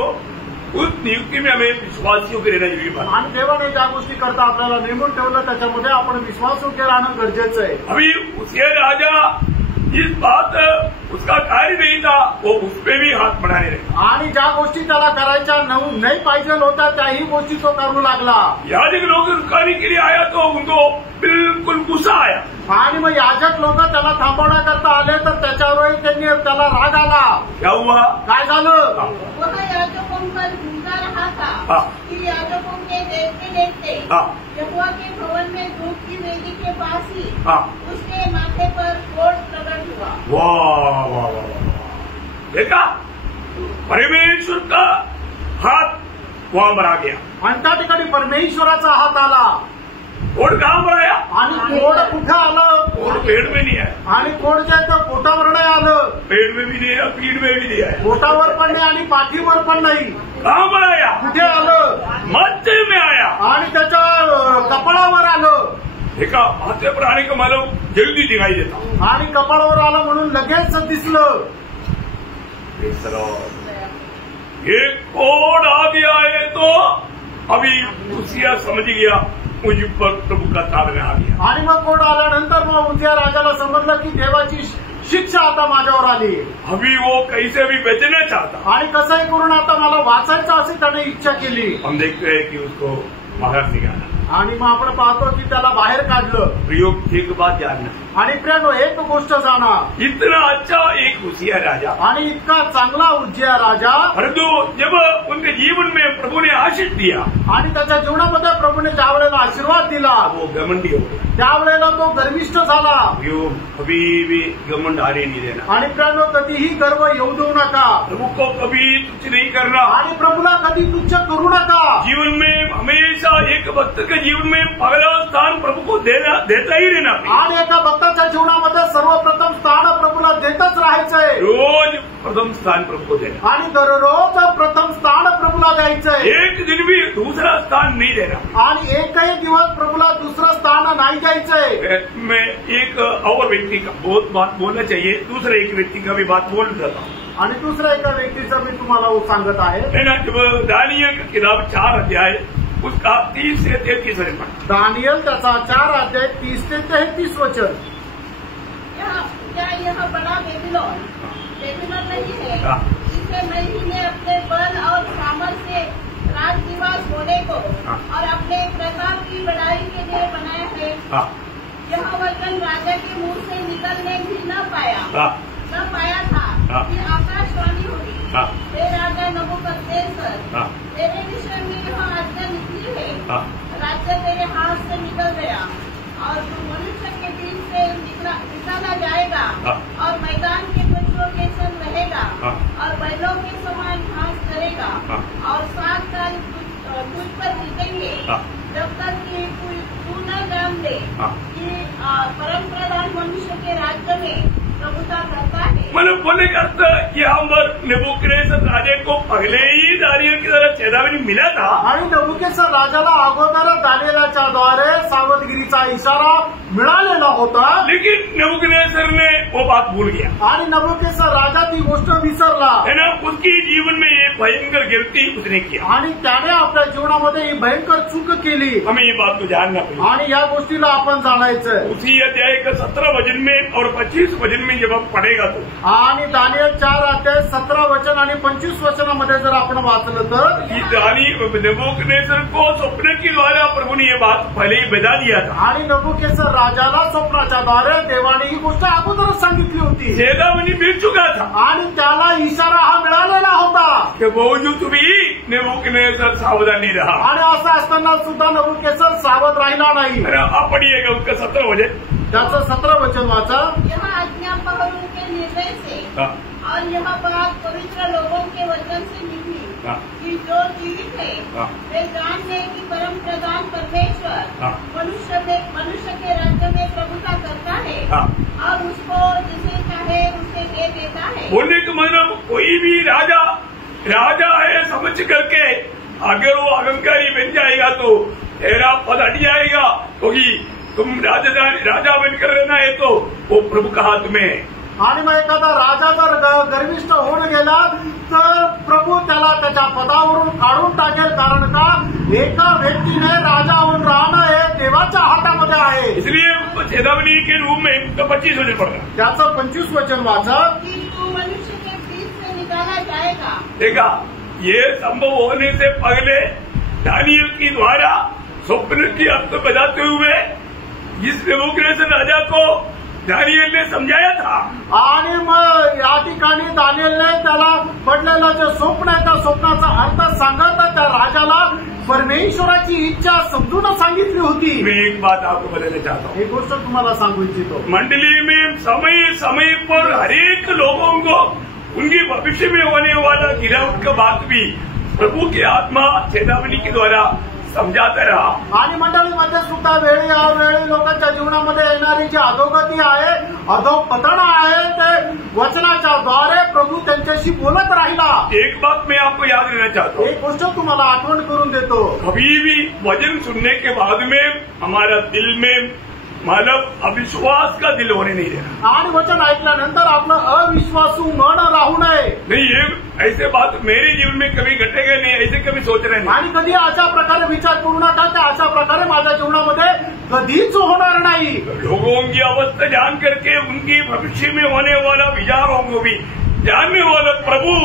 उस नियुक्ती में हमें विश्वासियों के रहना जरूरी। आणि देवाने ज्या गोष्टी करता आपल्याला नेमून ठेवलं त्याच्यामध्ये आपण विश्वासयोग्य राहणं गरजेचं आहे। अभी उसे राजा जिस बात उसका कार्य नहीं था वो उस पर भी हाथ बढ़ाने लगे, आणि ज्या गोष्टी त्याला करायच्या नाही पाहिजे होत्या त्याही गोष्टी तो करू लागला। याजक लोग रुकाने के लिए आया तो उनको बिल्कुल गुस्सा आया, आणि मग याजक लोक त्याला थांबवण्याकरता आले तर त्याच्यावर त्याला राग आला। क्या हुआ, काय झालं, वह याजकों पर झूठा रहा था कि याजकों के देखते देखते यहोवा के भवन में धूप की वेदी के पास ही उसके माथे पर कोट प्रकट हुआ। वाह वाह वाह, देखा परमेश्वर का हाथ वहां पर आ गया, आणि त्या ठिकाणी परमेश्वराचा हात आला। कोट कहां पर आया, आणि कोट कुठे आलं, पेट में नहीं आया आणि कोण जे तर पोटावर नाही आलं, पेट में भी नहीं आया पीठ में भी नहीं आया पोटावर पण नाही आणि पाठीवर पण नाही. कहाँ पर आया कुठे आलं? मध्य में आया आणि त्याच्या कपाळावर आलं. देखा हाथे पर आने का मालूम जल्दी दिखाई देता आणि कपाळावर आलं म्हणून लगेच दिसलं. एक कोड आ गया है तो अभी उसिया समझ गया मुझ पर प्रभु का ताड़ना आ गया. आणि मग कोण आल्यानंतर मग उद्या राजाला समजलं की देवाची शिक्षा आता माझ्यावर आली. अभी वो कैसे भी बचना चाहता आणि कसंही करून आता मला वाचायचं अशी त्याने इच्छा केली. हम देखते हैं कि उसको बाहर निकाला आणि मग आपण पाहतो की त्याला बाहेर काढलं. प्रयोग एक बात जानना आणि प्रेरणो एक गोष्ट जाणा, इतना अच्छा एक होशियार राजा आणि इतका चांगला उज्जया राजा, परंतु जब उनके जीवन में प्रभु ने आशीष दिया आणि त्याच्या जीवनामध्ये प्रभूने ज्या वेळेला आशीर्वाद दिला वो घमंडी हो गया. त्यावेळेला तो गर्विष्ठ झाला. कभी भी घमंड आने नहीं देना. आणि प्रेरणो कधीही गर्व येऊ देऊ नका. प्रभु को कभी तुच्छ नहीं करना. आणि प्रभूला कधी तुच्छ करू नका. जीवन में हमेशा एक भक्त के जीवन में पहला स्थान प्रभु को देता ही रहना. आणि एका भक्ताच्या जीवनामध्ये सर्वप्रथम स्थान प्रभूला देतच राहायचंय. रोज प्रथम स्थान प्रभु को देना आणि दररोज प्रथम स्थान प्रभूला द्यायचंय. एक दिन भी दूसरा स्थान नहीं देना. आणि एकही दिवस प्रभूला दुसरं स्थान नाही द्यायचंय. मैं एक और व्यक्ति का बहुत बात बोलना चाहिए, दूसरे एक व्यक्ति का भी बात बोल रहा हूँ. आणि दुसऱ्या एका व्यक्तीचं मी तुम्हाला सांगत आहे. जब दानियल की किताब 4 अध्याय उसका 30 से 33 वचन. दानियल त्याचा 4 अध्याय 30 ते 33 वचन. क्या यह बड़ा बेबीलोन नहीं है जिसे मैंने अपने बल और सामर्थ्य से राज निवास होने को और अपने प्रताप की बढ़ाई के लिए बनाया है. यह वचन राजा के मुंह से निकलने भी न पाया था कि आकाशवाणी होगी. हे राजा नबूकदनेस्सर, तेरे विषय में यह आज्ञा निकली है. राज्य तेरे हाथ से निकल गया और तू मनुष्य के बीच से निकाला जाएगा और मैदान के पशुओं के संग रहेगा और बैलों के समान घास करेगा. और 7 साल तुझ पर बीतेंगे जब तक कि तू न जान ले कि परम प्रधान मनुष्य के राज्य में प्रभुता करता है. मतलब बोलने का अर्थ यहाँ पर नेबुकदनेस्सर राजे को पहले ही दानियल की तरह चेतावनी मिला था. आणि नेबुकदनेस्सर राजाला अगोदर दानियेलाच्या द्वारे सावधगिरीचा इशारा मिळालेला होता. लेकिन नेबुकदनेस्सर ने वो बात भूल गया. आणि नेबुकदनेस्सर राजा ती गोष्ट विसरला. है ना. उसकी जीवन में ये भयंकर गिरती उसने किया आणि त्याने आपल्या जीवनामध्ये ही भयंकर चूक केली. हमें ये बात को जानना पड़ेगा. आणि या गोष्टीला आपण जाणायचं. उसी अध्याय का 17 वचन में और 25 वचन में जब आप पढ़ेगा तो आणि दानियल 4 अध्याय 17 वचन आणि 25 वचनामध्ये जर आपण वाचलं तर नेबुकदनेस्सर को स्वप्न के द्वारा प्रभु ने ये बात पहले ही बता दिया था. आणि नेबुकदनेस्सर राजाला स्वप्नाच्या द्वारे देवाने ही गोष्ट अगोदरच सांगितली होती. चेतावनी मिल चुका था आणि त्याला इशारा हा मिळालेला होता कि बावजूद भी नेबुकदनेस्सर सावधान नहीं रहा. आणि असं असताना सुद्धा नेबुकदनेस्सर सावध राहिला नाही. आप पढ़िएगा उसका 17 वचन. त्याचं 17 वचन वाचा. यह आज्ञा पहरुओं के निर्णय से और यह बात पवित्र लोगों के वचन से निकली कि जो जीवित है वे जान ले कि परम प्रधान परमेश्वर मनुष्य के राज्य में प्रभुता करता है और उसको जिसे चाहे उसे दे देता है. बोलने का मतलब कोई भी राजा है समझ करके अगर वो अहंकारी बन जाएगा तो तेरा पद हट जाएगा. क्योंकि तुम राजा बनकर रहना है तो वो प्रभु का हाथ में है. आणि मग एखादा राजा जर गर्विष्ठ होऊन गेला तर प्रभू त्याला त्याच्या पदावरून काढून टाकेल. कारण का एका व्यक्तीने राजा होऊन राहणं हे देवाच्या हातामध्ये आहे. इसलिए चेतावनी के रूप में 25 वचन पढ़ रहा. त्याचं 25 वचन वाचा. कि तू मनुष्य के बीच से निकाला जाएगा. देखा ये संभव होने से पहले दानियल की द्वारा स्वप्न की अर्थ बताते हुए इस नेबुकदनेस्सर राजा को दानियल ने समजाया था. आणि मग या ठिकाणी दानियलने त्याला पडलेलं जे स्वप्न आहे त्या स्वप्नाचा अर्थ सांगत त्या राजाला परमेश्वराची इच्छा समजून सांगितली होती. मैं एक बात आपको बताना चाहता हूँ. एक गोष्ट तुम्हाला सांगू इच्छितो. मंडली में समय समय पर हरेक लोगों को उनके भविष्य में होने वाला गिरावट का बात भी प्रभु की आत्मा चेतावनी के द्वारा समझाता रहा। आणि मंडळीमध्ये सुद्धा वेळी अवेळी लोकांच्या जीवनामध्ये येणारी जी अधोगती आहे, अधोपतन आहे, ते वचनाच्या द्वारे प्रभू त्यांच्याशी बोलत राहिला। एक बात मैं आपको याद रहना चाहता हूँ, एक गोष्ट तुम्हाला आठवण करून देतो, कभी भी वचन सुनने के बाद में हमारा दिल में मतलब अविश्वास का दिल होने नहीं देना। आणि वचन ऐकल्यानंतर आपलं अविश्वासू मन राहू नये। नहीं, ये ऐसे बात मेरे जीवन में कभी घटेगा नहीं, ऐसे कभी सोच रहे नहीं। आणि कधी अशा प्रकारे विचार करू नका की अशा प्रकारे माझ्या जीवनामध्ये कधीच होणार नाही। लोगों की अवस्था जान करके उनकी भविष्य में होने वाला विचारों को भी जानने वाला प्रभु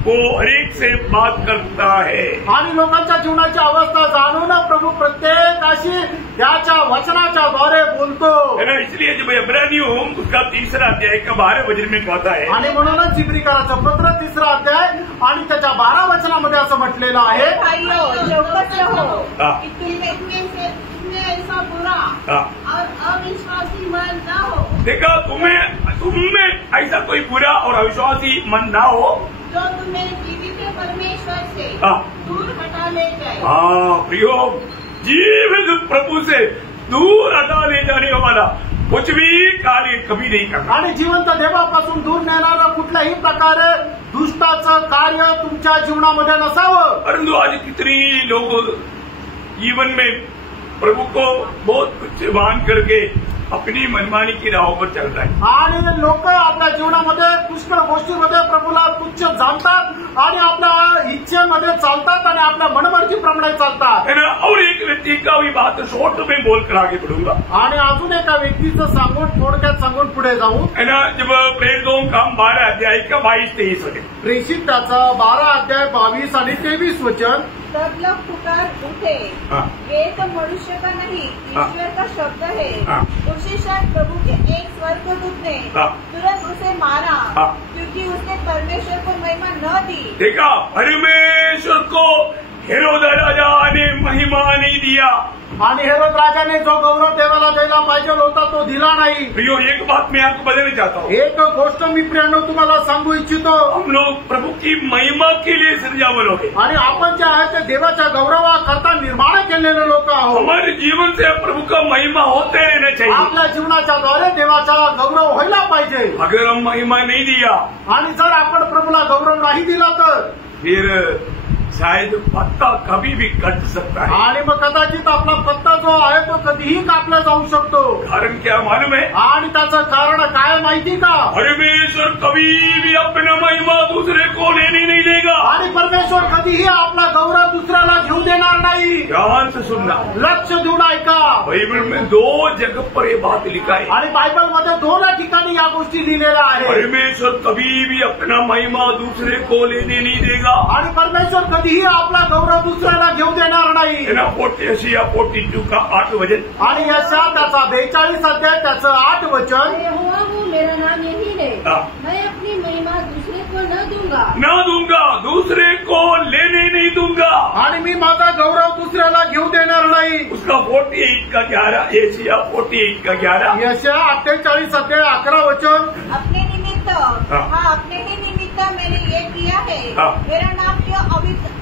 वो हर एक से बात करता है। आणि लोकांच्या जीवनाची अवस्था जाणून प्रभू प्रत्येकाशी त्याच्या वचनाच्या द्वारे बोलतो। है ना, इसलिए जब इब्रानियों उसका 3 अध्याय का 12 वचन में कहता है, आणि म्हणूनच इब्रिकराचं पत्र 3 अध्याय आणि त्याच्या 12 वचनामध्ये असं म्हटलेलं आहे, भाइयों चौकस रहो हाँ। कि तुम्हें ऐसा बुरा हाँ। और अविश्वासी मन न हो देखा, तुम्हें ऐसा कोई बुरा और अविश्वासी मन ना हो जो तुम्हें जीवित परमेश्वर से हाँ। दूर हटा ले जाए। हाँ प्रियो, जीवित प्रभु से दूर हटा ले जाने वाला कुछ भी कार्य कभी नहीं करना। आणि जिवंत देवापासून दूर नेणारं कुठल्याही प्रकारे दुष्टाचं कार्य तुमच्या जीवनामध्ये नसावं। परंतु आज कितनी लोग जीवन में प्रभु को बहुत कुछ मान करके अपनी मनमानी की राहों पर चल रहा है। आणि लोक आपल्या जीवनामध्ये पुष्कळ गोष्टीमध्ये प्रभूला तुच्छ जाणतात आणि आपल्या इच्छेमध्ये चालतात आणि आपल्या मनमर्जीप्रमाणे चालतात। है ना, और एक व्यक्ति का भी बात शॉर्ट में बोलकर आगे बढ़ूंगा। आणि अजून एका व्यक्तीचं सांगून थोडक्यात सांगून पुढे जाऊ। है ना, जब प्रेरितों का 12 अध्याय का 22-23 वचन, प्रेषिताचा 12 अध्याय 22 आणि 23 वचन, तब लोग पुकार उठे, हाँ। ये तो मनुष्य का नहीं ईश्वर का शब्द है। हाँ। उसी क्षण प्रभु के एक स्वर्गदूत ने हाँ। तुरंत उसे मारा, हाँ। क्योंकि उसने परमेश्वर को महिमा न दी। देखा, परमेश्वर को हेरोद राजा ने महिमा नहीं दिया। आणि हेरोद राजाने जो गौरव देवाला द्यायला पाहिजे होता तो दिला नाही। प्रियो, एक बात मैं आपको बताना चाहता हूँ, एक गोष्ट मी प्रियांनो तुम्हाला सांगू इच्छितो, हम लोग प्रभु की महिमा के लिए सृजावल हो गए। आणि आपण जे आहे ते देवाच्या गौरवाकरता निर्माण केलेले लोक आहोत। हमारे जीवन से प्रभु का महिमा होते रहना चाहिए। आपल्या जीवनाच्या द्वारे देवाचा गौरव व्हायला पाहिजे। अगर हम महिमा नहीं दिया, आणि जर आपण प्रभूला गौरव नाही दिला तर फिर शायद पत्ता कभी भी कट सकता है। आणि मग कदाचित आपला पत्ता जो आहे तो कधीही कापला जाऊ शकतो। कारण क्या मालूम है? आणि त्याचं कारण काय माहिती का? परमेश्वर कभी भी अपना महिमा दूसरे को लेने नहीं देगा। आणि परमेश्वर कधीही आपला गौरव दुसऱ्याला घेऊ देणार नाही। ध्यान से सुनना, लक्ष देऊन ऐका। बाइबल में 2 जगह पर ये बात लिखा है। आणि बायबलमध्ये 2 ठिकाणी या गोष्टी लिहिलेल्या आहेत। परमेश्वर कभी भी अपना महिमा दूसरे को लेने नहीं देगा। आणि परमेश्वर कधीही आपला गौरव दुसऱ्याला घेऊ देणार नाही। है ना, 42 का 8 वचन, आणि यशा त्याचा 42 अध्याय त्याचं 8 वचन, यहोवा हूँ, मेरा नाम यही है, हाँ। मैं अपनी महिमा दूसरे को न दूंगा, ना दूंगा, दूसरे को लेने नहीं दूंगा। आणि मी माझा गौरव दुसऱ्याला घेऊ देणार नाही। उसका 48 का 11, एशिया 48 का 11, यशा 48 अध्याय 11 वचन, अपने निमित्त, हाँ अपने ही निमित्त मैंने ये किया है। हाँ। मेरा नाम क्यों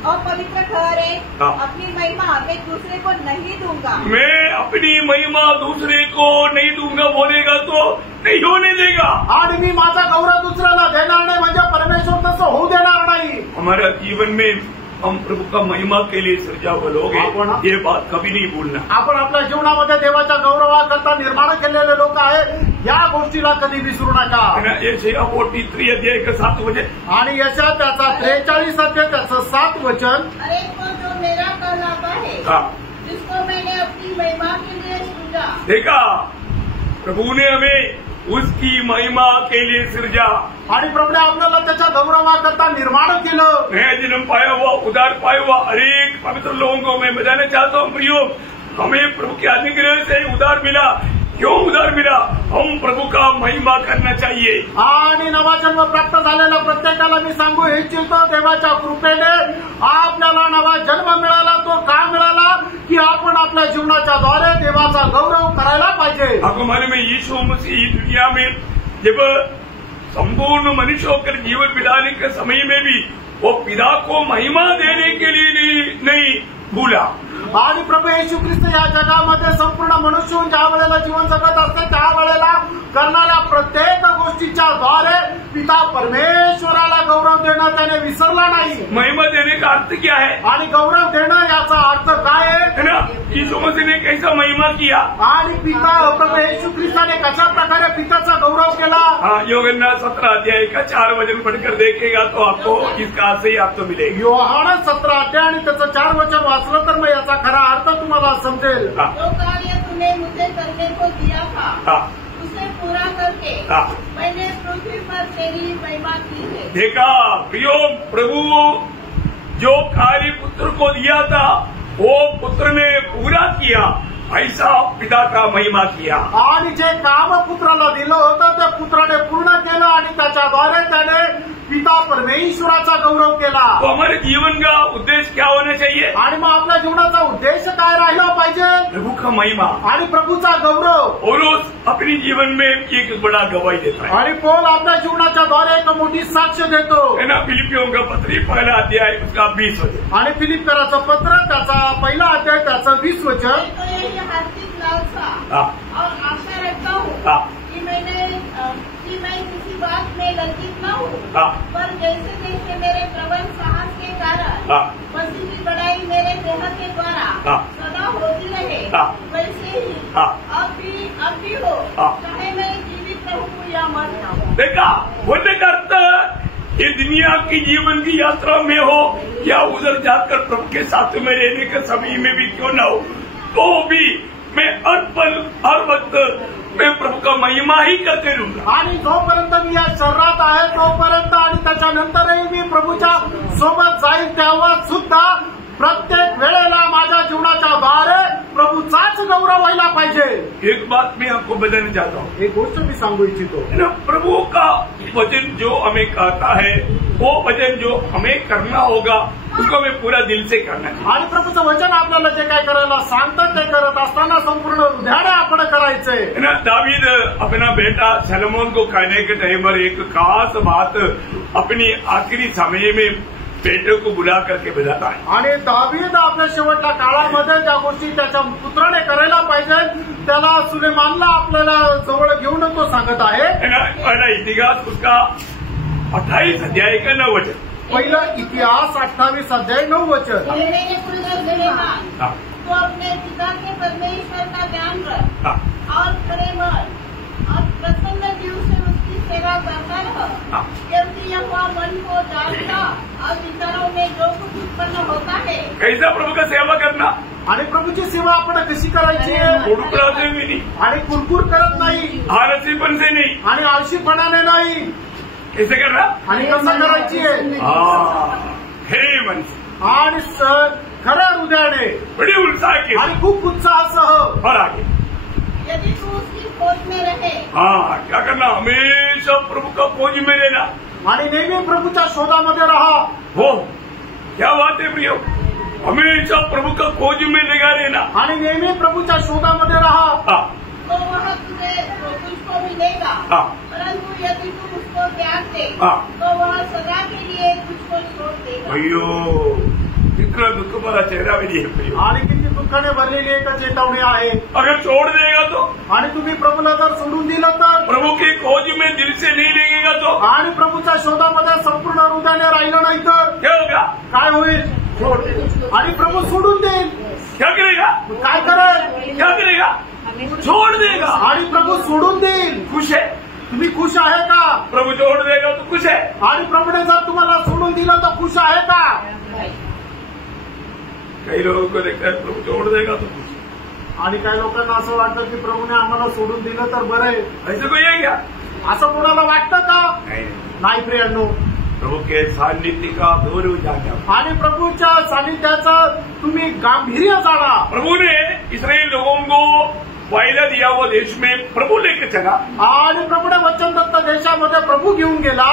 अपवित्र ठहरे? हाँ। अपनी महिमा मैं दूसरे को नहीं दूंगा। मैं अपनी महिमा दूसरे को नहीं दूंगा बोलेगा तो नहीं होने देगा। आणि मी माझा गौरव दुसऱ्याला देणार नाही म्हणजे परमेश्वर तसं होऊ देणार नाही। हमारा जीवन में हम प्रभु का महिमा के लिए सृजावल हो गए, ये बात कभी नहीं भूलना। आपण आपल्या जीवनामध्ये देवाच्या गौरवाकरता निर्माण केलेले लोक आहे, या गोष्टीला कधी विसरू नका। एशिया 43 अध्याय का 7 वचन, आणि यशा त्याचा 43 अध्याय त्याचं 7 वचन, अरे वो जो मेरा कहलाता है, हाँ। जिसको मैंने अपनी महिमा के लिए सृजा। देखा, प्रभु ने हमें उसकी महिमा के लिए सृजा। आणि प्रभूने आपल्याला त्याच्या गौरवाकरता निर्माण केलं। नया जन्म पाया हुआ, उदार पाया हुआ अनेक पवित्र लोगों को मैं बताना चाहता हूँ, प्रियो, हमें प्रभु के अनुग्रह से उदार मिला। क्यों उदार मिला? हम प्रभु का महिमा करना चाहिए। आणि नवा जन्म प्राप्त झालेल्या प्रत्येकाला मी सांगू इच्छितो, देवाच्या कृपेने आपल्याला नवा जन्म मिळाला। तो का मिळाला की आपण आपल्या जीवनाच्या द्वारे देवाचा गौरव करायला पाहिजे। आपको मालूम है, यीशु मसीह दुनिया में जब संपूर्ण मनुष्य होकर जीवन बिताने के समय में भी वो पिता को महिमा देने के लिए नहीं, भूला। आणि प्रभू येशू ख्रिस्त या जगामध्ये संपूर्ण मनुष्य ज्या वेळेला जीवन जगत असते त्यावेळेला करणाऱ्या प्रत्येक गोष्टीच्या द्वारे पिता परमेश्वराला गौरव देणं त्याने विसरला नाही। महिमा देने का अर्थ क्या है? आणि गौरव देणं याचा अर्थ काय है ना? यीशु मसीह ने कैसा महिमा किया आणि पिता प्रभू येशू ख्रिस्ताने कशा प्रकारे पिताचा गौरव केला। हाँ, यूहन्ना 17 अध्याय का 4 वचन पढ़कर देखेगा तो आपको इसका अर्थ ही आपको मिलेगा। योहान 17 अध्याय आणि त्याचं 4 वचन वाचलं तर मग याचा खरा अर्थ तुम्हाला समजेल। जो कार्य तूने मुझे करने को दिया था उसे पूरा करके मैंने पृथ्वी पर तेरी महिमा की है। देखा प्रियो, प्रभु जो कार्य पुत्र को दिया था वो पुत्र ने पूरा किया, ऐसा पिता का महिमा किया। आणि जे काम पुत्राला दिलं होतं ते पुत्राने पूर्ण केलं आणि त्याच्याद्वारे त्याने पिता परमेश्वराचा गौरव केला। तो हमारे जीवन का उद्देश्य क्या होना चाहिए? आणि मग आपल्या जीवनाचा उद्देश काय राहिला पाहिजे? प्रभु का महिमा आणि प्रभूचा गौरव। पौलुस अपने जीवन में एक बड़ा गवाही देता है आणि पौल आपल्या जीवनाच्या द्वारे एक मोठी साक्ष देतो है ना। फिलिपियों का पत्री 1 अध्याय उसका 20 वचन आणि फिलिप्पियराचं पत्र त्याचा 1 अध्याय त्याचं 20 वचन। तो यही हार्दिक लालसा और आशा रखता हूँ कि मैं किसी बात में लज्जित न हूँ, पर जैसे जैसे मेरे प्रबल साहस के कारण मसीह की बड़ाई मेरे देह के द्वारा सदा होती रहे, वैसे ही अब भी हो, चाहे मैं जीवित रहूँ या मर जाऊँ। देखा, होने का अर्थ ये दुनिया की जीवन की यात्रा में हो या उधर जाकर प्रभु के साथ में रहने के समय में भी क्यों न हो, तो भी मैं हर पल हर वक्त मैं प्रभू का महिमा ही करते रहूंगा। आणि जोपर्यंत मी या शरीरात आहे तोपर्यंत आणि त्याच्यानंतरही मी प्रभूच्या सोबत जाईल तेव्हा सुद्धा प्रत्येक वेळेला माझ्या जीवनाच्या द्वारे प्रभूचाच गौरव व्हायला पाहिजे। एक बात मैं आपको बताना चाहता हूँ, एक गोष्ट मी सांगू इच्छितो, प्रभु का वचन जो हमें कहता है वो वचन जो हमें करना होगा उसको हमें पूरा दिल से करना चाहिए। आणि प्रभूचं वचन आपल्याला जे काय करायला सांगतात ते करत असताना संपूर्ण हृदयाने आपण करायचंय। दावीद अपना बेटा सलोमन को कहने के टाइम पर एक खास बात अपनी आखिरी समय में बेटे को बुला करके बताता है। आणि दावीद आपल्या शेवटच्या काळामध्ये ज्या गोष्टी त्याच्या पुत्राने करायला पाहिजे त्याला सुलेमानला आपल्याला जवळ घेऊन तो सांगत आहे। पहला इतिहास उसका 28 अध्याय का 9 वचन। पहिला इतिहास 28 अध्याय 9 वचन। तो अपने पिता के परमेश्वर का ध्यान रख और खरे मन और प्रसन्न जीव से उसकी सेवा करता रह, क्योंकि यहोवा मन को जानता और विचारों में जो कुछ उत्पन्न होता है। कैसा प्रभु का सेवा करना? आणि प्रभूची सेवा आपण कशी करायची आहे? उडकुडाचे नाही आणि कुरकुर करत नाही, आळसीपण से नाही आणि आळशीपणाने नाही। कैसे करना आणि कसं करायची आहे? खरे मन आणि खऱ्या हृदयाने बड़ी उत्साह के आणि खूप उत्साहासह। और आगे यदि तू उसकी खोज में रहे, क्या करना? हमेशा प्रभु का खोज में रहना आणि नेहमी प्रभूच्या शोधामध्ये राहा। हो, क्या बात है प्रियो, हमेशा प्रभु का खोज में लगा रहना आणि नेहमी प्रभूच्या शोधामध्ये राहा। तो वह तुझको मिलेगा, परंतु यदि तू उसको त्याग दे तो वह सदा के लिए तुझको छोड़ देगा। अय्यो, कितना दुख भरा चेहरा भी है प्रियो, आणि किती दुःखाने भरलेली एक चेतावणी आहे। अगर छोड़ देगा तो, आणि तुम्ही प्रभूला जर सोडून दिलं तर, प्रभु की खोज में दिल से नहीं लगेगा तो, आणि प्रभूच्या शोधामध्ये संपूर्ण हृदयाने राहिलं नाही तर क्या होगा? काय होईल? आणि प्रभू सोडून देईल। क्या करेगा? काय करेल? क्या करेगा? छोड़ देगा आणि प्रभू सोडून देईल। खुश है? तुम्ही खुश आहे का? प्रभु छोड़ देगा तो खुश है? आणि प्रभूने जर तुम्हाला सोडून दिलं तर खुश आहे का? कई लोगों को देखकर प्रभु छोड़ देगा तो खुश, आणि काही लोकांना असं वाटतं की प्रभूने आम्हाला सोडून दिलं तर बरं आहे। ऐसे कोई है क्या? असं कोणाला वाटतं का? नाही प्रियांनो, प्रभु के सानिध्य का गौरव जाना, आणि प्रभूच्या सानिध्याचा तुम्ही गांभीर्य जाणा। प्रभु ने इस्राएल लोगों को वायदा दिया हुआ देश में प्रभु लेकर चला, आणि प्रभूने वचनदत्त देशामध्ये प्रभू घेऊन गेला।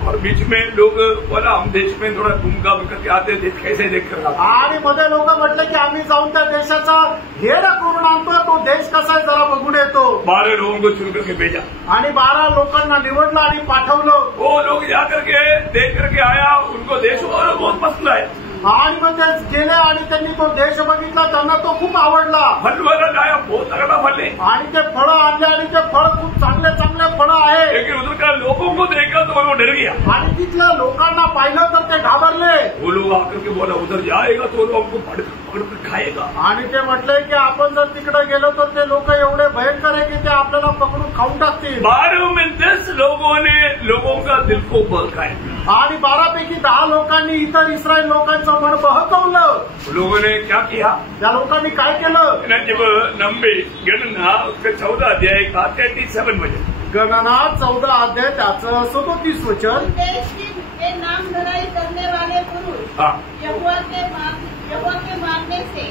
और बीच में लोग बोला हम देश में थोड़ा घूमघाम करके आते थे, कैसे देख कर आते। आणि मध्ये लोक म्हटले की आम्ही जाऊन त्या देशाचा हेर करून आणतो, तो देश कसा आहे जरा बघून येतो। 12 लोगों को चुन करके भेजा, आणि 12 लोकांना निवडलं आणि पाठवलं। वो लोग जाकर के देख करके आया, उनको देश और बहुत पसंद आया। आणि मग ते गेले आणि त्यांनी तो देश बघितला, त्यांना तो खूप आवडला. फल वाला लाया, बहुत तगड़ा फल है. आणि ते फळं आणले आणि ते फळ खूप चांगले चांगले फळं आहे. लेकिन उधर का लोगों को देखा तो वो डर गया. आणि तिथल्या लोकांना पाहिलं तर ते घाबरले. वो लोग आकर के बोला उधर जाएगा तो लोग हमको पकड़ कर खाएगा. आणि ते म्हटले की आपण जर तिकडे गेलो तर ते लोक एवढे भयंकर आहे की ते आपल्याला पकडून खाऊन टाकतील. 12 में 10 लोगों ने लोगों का दिल को बहकाया. आणि 12 पैकी 10 लोकांनी इतर इस्रायल लोकांचं मन बहकवलं. लोगों ने क्या किया? त्या लोकांनी काय केलं? जब नंबे गणना उसके 14 अध्याय का 37 वचन. गणना 14 अध्याय त्याचं 37 वचन. देश के नाम धराई करने वाले पुरुष यहोवा के मारने से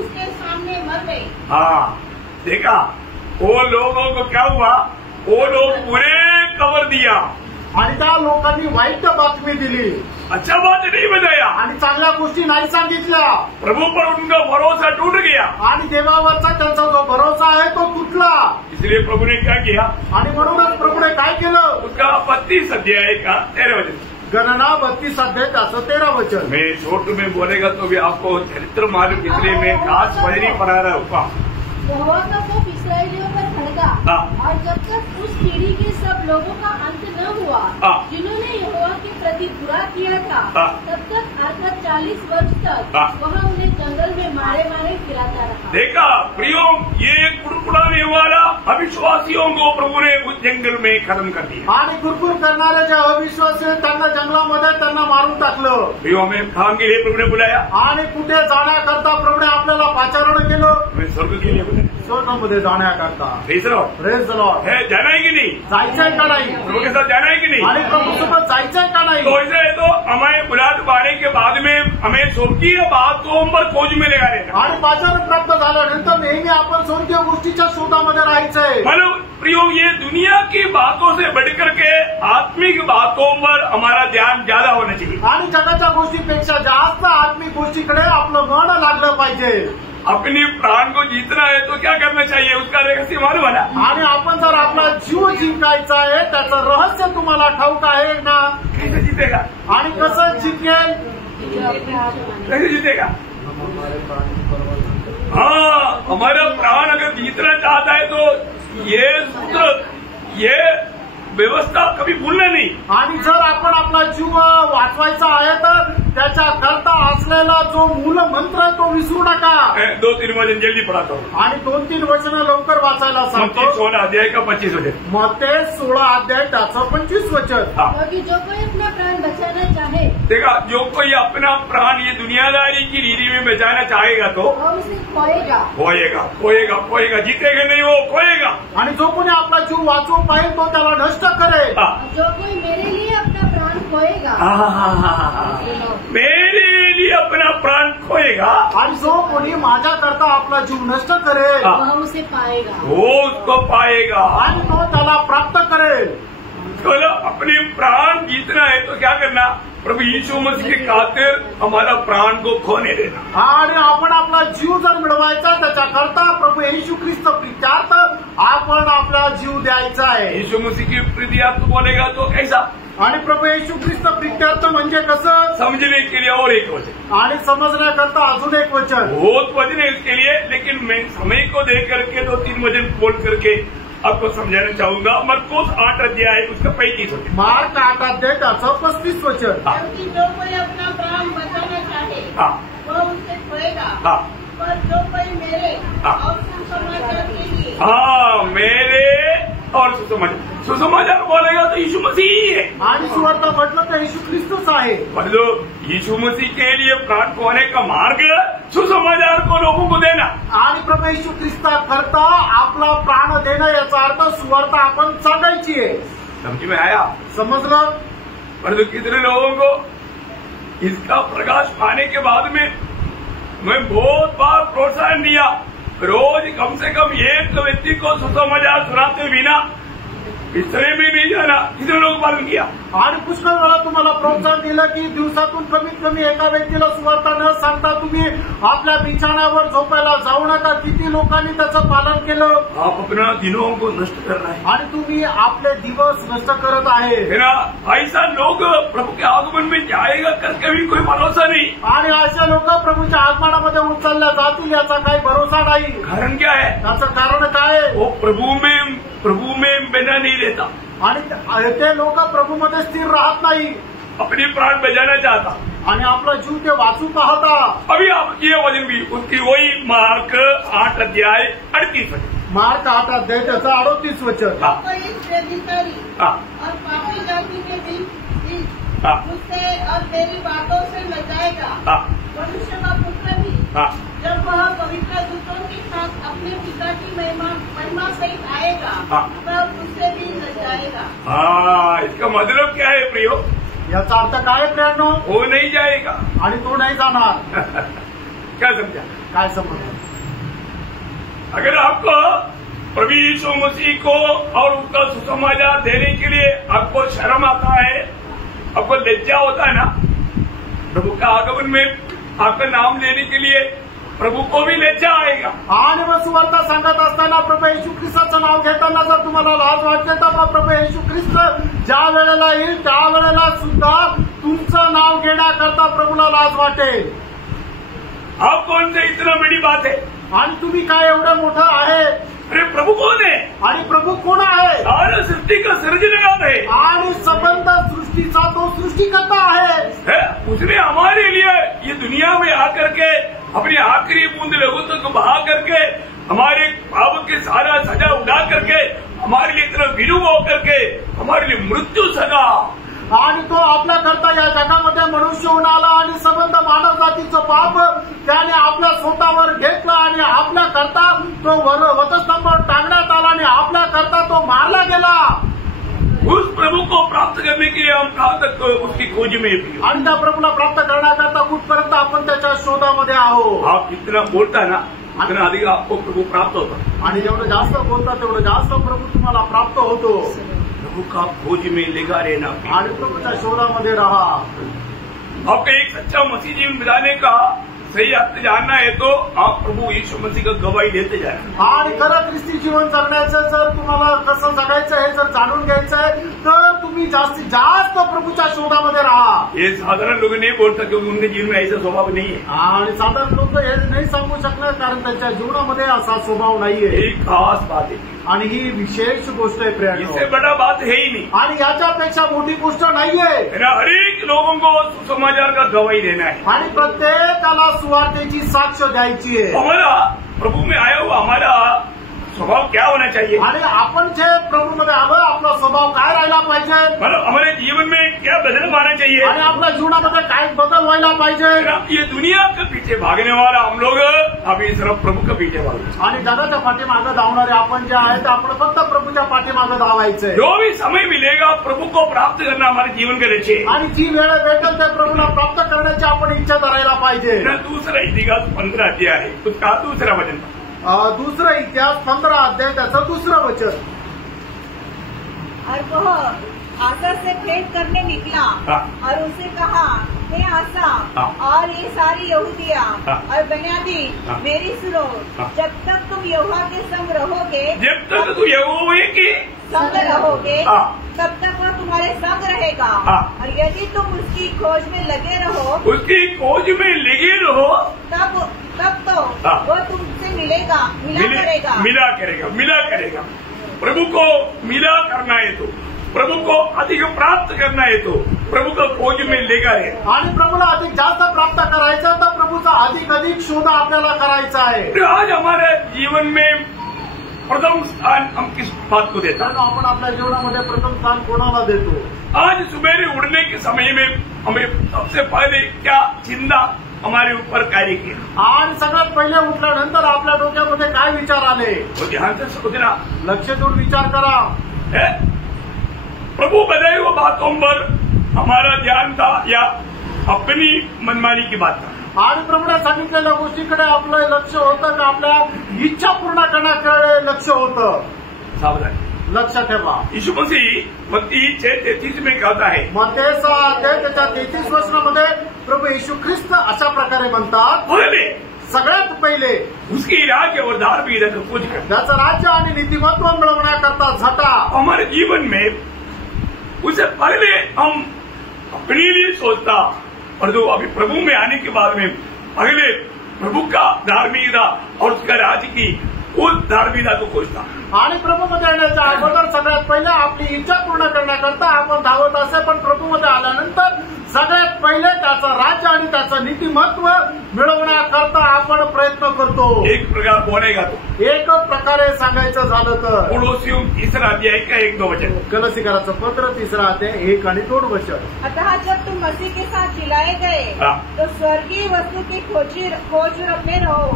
उसके सामने मर गए. हाँ, देखा वो लोगों को क्या हुआ? वो लोग पूरे कवर दिया आणि त्या लोकांनी वाईट बातमी दिली, अच्छा बात नहीं बताया आणि चांगल्या गोष्टी नाही सांगितल्या. प्रभु पर उनका भरोसा टूट गया आणि देवावरचा त्यांचा जो भरोसा आहे तो तुटला. इसलिए प्रभु ने क्या किया? आणि म्हणूनच प्रभूने काय केलं? उसका 32 अध्याय का 13 वचन. गणना 32 अध्याय त्याचं 13 वचन. मैं छोटू में बोलेगा तो भी आपको चरित्र मालूम, इसलिए मैं खास बजरी पढ़ा रहा हूँ. यहोवा का कोप इस्राएलियों पर भड़का और जब तक उस पीढ़ी के सब लोगों का अंत न हुआ जिन्होंने यहोवा के प्रति बुरा किया था, तब तक अर्थात 40 वर्ष तक वह उन्हें जंगल में मारे मारे फिराता रहा. देखा प्रियो, ये कुड़कुड़ाने वाला अविश्वासियों को प्रभु ने उस जंगल में खत्म कर दिया. आणि कुरकुर करणारे जे अविश्वासी आहेत त्यांना जंगलामध्ये त्यांना मारून टाकलं. प्रियो, हमें काम के लिए प्रभु ने बुलाया. आणि कुठे जाण्याकरता प्रभूने आपल्याला पाचारण केलं. हमें स्वर्ग के लिए बुलाया, स्वर्गामध्ये जाण्याकरता. Praise the Lord. है, जाना है कि नहीं? जायचंय का नाही? प्रभु के साथ जाना है कि नहीं? आणि प्रभूसोबत जायचंय का नाही? तो ऐसा है तो हमें बुलाद पाने के बाद में हमें स्वर्गीय बातों पर खोज में लगा रहना. आणि पाचारण प्राप्त झाल्यानंतर नेहमी आपण स्वर्गीय गोष्टीच्या शोधामध्ये राहायचंय. मतलब प्रियो, ये दुनिया की बातों से बढ़कर के आत्मिक बातों पर हमारा ध्यान ज्यादा होना चाहिए. आणि जगाच्या गोष्टीपेक्षा जास्त आत्मिक गोष्टीकडे आपलं मन लागलं पाहिजे. अपनी प्राण को जीतना है तो क्या करना चाहिए, उसका रहस्य मालूम है ना? आणि आपण जर आपला जीव जिंकायचा आहे त्याचं रहस्य तुम्हाला ठाऊक आहे ना? कैसे जीतेगा? आणि कसं जिंकेल? कैसे जीतेगा? हाँ, हमारा प्राण अगर जीतना चाहता है तो ये सूत्र, ये व्यवस्था कभी भूलना नहीं. आणि जर आपण आपला जीव वाचवायचा आहे तर त्याच्या करता असलेला जो मूल मंत्र आहे तो विसरू नका. 2-3 वचन जल्दी पढ़ाता हूँ. आणि 2-3 वचनं लवकर वाचायला सांगतो. 16 अध्याय का 25 वचन. मत्ते 16 अध्याय त्याचं 25 वचन. क्योंकि जो कोई अपना प्राण बचाना चाहे, देखा, जो कोई अपना प्राण ये दुनियादारी की रीति में बचाना चाहेगा तो वह उसे खोएगा. खोएगा, जीतेगा नहीं, वो खोएगा. आणि जो कोणी आपला जीव वाचवू पाहिजे तो त्याला नष्ट करेल. जो कोई मेरे लिए अपना प्राण खोएगा, मेरे लिए अपना प्राण खोएगा, आणि जो कोणी माझ्या करता आपला जीव नष्ट करेल वह उसे पाएगा. वो उसको पाएगा. आणि तो त्याला प्राप्त करेल. चलो, अपने प्राण जीतना है तो क्या करना? प्रभु यीशु मसीह के खातिर हमारा प्राण को खोने देना. आणि आपण आपला जीव जर मिळवायचा त्याच्या करता प्रभू येशू ख्रिस्त प्रीत्यार्थ आपण आपला जीव द्यायचा आहे. यीशु मसीह की प्रीत्यार्थ बोलेगा तो कैसा? आणि प्रभू येशू ख्रिस्त प्रीत्यार्थ म्हणजे कसं? समझने के लिए और एक वचन. आणि समजण्याकरता अजून एक वचन. बहुत वचन है इसके लिए, लेकिन मैं समय को देख करके 2-3 वचन बोल करके आपको समझाना चाहूंगा. मरकुस 8 अध्याय उसका 35 वचन. मार्क 8 अध्याय त्याचं 35 वचन. क्योंकि जो कोई अपना प्राण बचाना चाहे वह उसे खोएगा, पर जो कोई मेरे और सुसमाचार के लिए मेरे और सुसमाचार बोलेगा तो यीशु मसीह ही है. आणि सुवार्त म्हटलं तर येशू ख्रिस्तच आहे. मतलब यीशु मसीह के लिए प्राण खोने का मार्ग सुसमाचार को लोगों को देना. आणि प्रभू येशू ख्रिस्ता करता आपला प्राण देणं याचा अर्थ सुवार्त आपण सांगायची आहे. समझ में आया? समजलं? परंतु कितने लोगों को इसका प्रकाश पाने के बाद में मैं बहुत बार प्रोत्साहन दिया, रोज कम से कम एक व्यक्ति को सुसमाचार सुनाते बिना बिस्तरे में नहीं जाना, कितने लोग पालन किया? आणि पुष्कळ वेळा तुम्हाला प्रोत्साहन दिलं की दिवसातून कमीत कमी एका व्यक्तीला सुवार्ता न सांगता तुम्ही आपल्या बिछाण्यावर झोपायला जाऊ नका. किती लोकांनी त्याचं पालन केलं? आप अपना दिनों को नष्ट कर रहे हैं, आणि तुम्ही आपले दिवस नष्ट करत आहे. है ना? ऐसा लोग प्रभु के आगमन में जाएगा करके भी कोई भरोसा नहीं. आणि असे लोक प्रभूच्या आगमनामध्ये उचलल्या जातील याचा काही भरोसा नाही. कारण क्या है? त्याचं कारण काय? वो प्रभु में बना नहीं रहता, आणि ते लोक प्रभूमध्ये स्थिर राहत नाही, अपने प्राण बजाना चाहता. आणि आपला जीव ते वाचू पाहता. अभी आप ये वचन भी उसकी वही मार्क 8 अध्याय 38 मार्क 8 अध्याय त्याचं 38 वचन. अधिकारी और पापी जाति के बीच मुझसे और तेरी बातों से लजाएगा. मनुष्य का पुत्र भी जब वह पवित्र दूतों के साथ अपने पिता की महिमा सहित आएगा तब उससे भी लजाएगा. इसका मतलब क्या है प्रियो? याचा अर्थ काय प्रियांनो? वो नहीं जाएगा आणि तो नाही जाणार. क्या समझा? काय समजलं? अगर आपको प्रभु यीशु मसीह को और उसका सुसमाचार देने के लिए आपको शर्म आता है, आपको लज्जा होता है ना, प्रभु का आगमन में आपका नाम लेने के लिए प्रभु को भी लज्जा आएगा. आणि मग सुवार्ता सांगत असताना प्रभू येशू ख्रिस्ताचं नाव घेताना जर तुम्हाला लाज वाटते तर मग प्रभू येशू ख्रिस्त ज्या वेळेला येईल त्यावेळेला सुद्धा तुमचं नाव घेण्याकरता प्रभूला लाज वाटेल. आप कौन से इतना बड़ी बात है? आणि तुम्ही काय एवढं मोठं आहे? अरे प्रभु कौन है? आणि प्रभू कोण आहे? सारे सृष्टि का सृजनहार है, आणि संबंध सृष्टीचा तो सृष्टिकर्ता आहे. उसने हमारे लिए ये दुनिया में आकर के अपनी आखिरी बूंद लहू तक बहा करके हमारे पाप के सारा सजा उड़ा करके हमारे लिए इतना विनूम होकर के हमारे लिए मृत्यू सगा. आणि तो आपल्या करता या जगामध्ये मनुष्य होऊन आला आणि संबंध मानव जातीचं पाप त्याने आपल्या स्वतःवर घेतलं आणि आपल्या करता तो वधस्तंभावर टांगण्यात आला आणि आपल्या करता तो मारला गेला. उस प्रभु को प्राप्त करने के लिए हम कहाँ तक उसकी खोज में भी. आणि त्या प्रभूला प्राप्त करण्याकरता कुठपर्यंत आपण त्याच्या शोधामध्ये आहोत. आप जितना बोलता ना उतना अधिक आपको प्रभु प्राप्त होता. आणि जेवढं जास्त बोलता तेवढं जास्त प्रभू तुम्हाला प्राप्त होतो. प्रभु का खोज में लगा रहना आणि प्रभूच्या शोधामध्ये राहा. आपका एक सच्चा मसीह जीवन बिताने का सही अर्थ जानना है तो आप प्रभु यीशु मसीह का गवाही देते जाए. आणि खरं ख्रिस्ती जीवन जगण्याचं जर तुम्हाला कसं जगायचं हे जर जाणून घ्यायचं आहे तर तुम्ही जास्तीत जास्त प्रभूच्या शोधामध्ये राहा. ये साधारण लोग नहीं बोल सकते, उनके जीवन में ऐसा स्वभाव नहीं है. आणि साधारण लोक हे नाही सांगू शकणार कारण त्यांच्या जीवनामध्ये असा स्वभाव नाहीये. एक खास बात है आणि ही विशेष गोष्ट आहे प्रियांनो. इससे बड़ा बात है ही नहीं. आणि याच्यापेक्षा मोठी गोष्ट नाहीये. हर एक लोगों को सुसमाचार का गवाही देना है आणि प्रत्येकाला सुवार्तेची साक्ष द्यायची आहे. हमारा प्रभु में आया हुआ हमारा स्वभाव क्या होना चाहिए? आणि आपण जे प्रभूमध्ये आलो आपला स्वभाव काय राहिला पाहिजे? मतलब हमारे जीवन में क्या बदल आना चाहिए? आणि आपल्या जीवनामध्ये काय बदल व्हायला पाहिजे? ये दुनिया के पीछे भागने वाला हम लोग अभी सिर्फ प्रभु के पीछे भागते. आणि जगाच्या पाठीमागे धावणारे आपण जे आहेत आपण फक्त प्रभूच्या पाठीमागे धावायचंय. जो भी समय मिलेगा प्रभु को प्राप्त करना हमारे जीवन का लक्ष्य है. आणि जी वेळ भेटेल त्या प्रभूला प्राप्त करण्याची आपण इच्छा धरायला पाहिजे. दूसरा इतिहास 15 अध्याय है, उसका दूसरा वचन. दूसरा इतिहास 15 अध्याय त्याचं दुसरं वचन. और वह आसा से भेंट करने निकला और उसे कहा, हे आसा और ये सारी यहूदिया और बुनियादी मेरी सुनो. जब तक तुम यहोवा के संग रहोगे, जब तक तुम यहोवा के संग रहोगे तब तक वह तुम्हारे संग रहेगा. और यदि तुम उसकी खोज में लगे रहो, उसकी खोज में लगे रहो तब तो वो तुमसे मिला करेगा. प्रभु को मिला करना है तो प्रभु को अधिक प्राप्त करना है तो प्रभु का खोज में लेगा है. आणि प्रभूला अधिक जास्त प्राप्त करायचं तर प्रभूचा अधिक शोध आपल्याला करायचा आहे. आज हमारे जीवन में प्रथम स्थान हम किस बात को देता? आपण आपल्या जीवनामध्ये प्रथम स्थान कोणाला देतो? आज सुबह उठने के समय में हमें सबसे पहले क्या चिंता हमारे ऊपर कार्य किया? आणि सगळ्यात पहिले उठल्यानंतर आपल्या डोक्यामध्ये काय विचार आले? तो ध्यान से सोचना, लक्ष देऊन विचार करा. प्रभु बताए हुए बातों पर हमारा ध्यान था या अपनी मनमानी की बात था? आणि प्रभूने सांगितलेल्या गोष्टीकडे आपलं लक्ष होतं का आपल्या इच्छा पूर्ण करण्याकडे लक्ष होतं? सावधान. लक्षात ठेवा. यीशु मसीह मत्ती 6:33 में कहता है, मत्ती 6 त्याच्या 33 वचनामध्ये प्रभू येशू ख्रिस्त अशा प्रकारे म्हणतात, पहले सगळ्यात पहिले उसकी राज्य और धार्मिकता को खोज कर त्याचं राज्य आणि नीतिमत्व मिळवण्याकरता झटा. हमारे जीवन में उससे पहले हम अपने लिए सोचता, और जो अभी प्रभु में आने के बाद में पहले प्रभु का धार्मिकता और उसका राज्य की उस धार्मिकता को खोजता. आणि प्रभूमध्ये येण्याच्या अगोदर सगळ्यात पहिले आपली इच्छा पूर्ण करण्याकरता आपण धावत असे, पण प्रभूमध्ये आल्यानंतर सगळ्यात पहिले त्याचं राज्य आणि त्याचं नीतिमत्व मिळवण्याकरता आपण प्रयत्न करतो. एक प्रकार बोलेगा तो एक प्रकारे सांगायचं झालं तर पड़ोसियों 3 अध्याय का 1-2 वचन. कलसीकराचं पत्र 3 अध्याय 1 आणि 2 वचन. अतः जब तुम मसीह के साथ जिलाए गए तो स्वर्गीय वस्तु की खोज में रहो,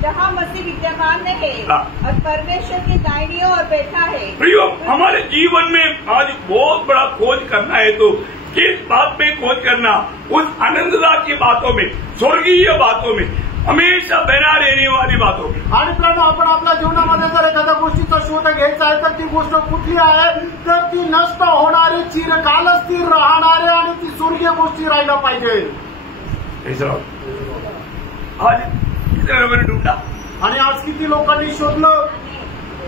जहाँ मसीह विद्यमान है और परमेश्वर की दाहिनी ओर बैठा है. प्रियो, हमारे जीवन में आज बहुत बड़ा खोज करना है तो किस बात में खोज करना? उस आनंददा की बातों में, स्वर्गीय बातों में, हमेशा बना रहने वाली बातों में. आणि प्रभू आपण आपल्या जीवनामध्ये जर एखाद्या गोष्टीचा शोध घ्यायचा आहे तर ती गोष्ट कुठली आहे? तर ती नष्ट होणारी, चिरकाल स्थिर राहणारी आणि ती स्वर्गीय गोष्टी राहायला पाहिजे. आज कितने लोगों ने ढूंढा आणि आज किती लोकांनी शोधलं?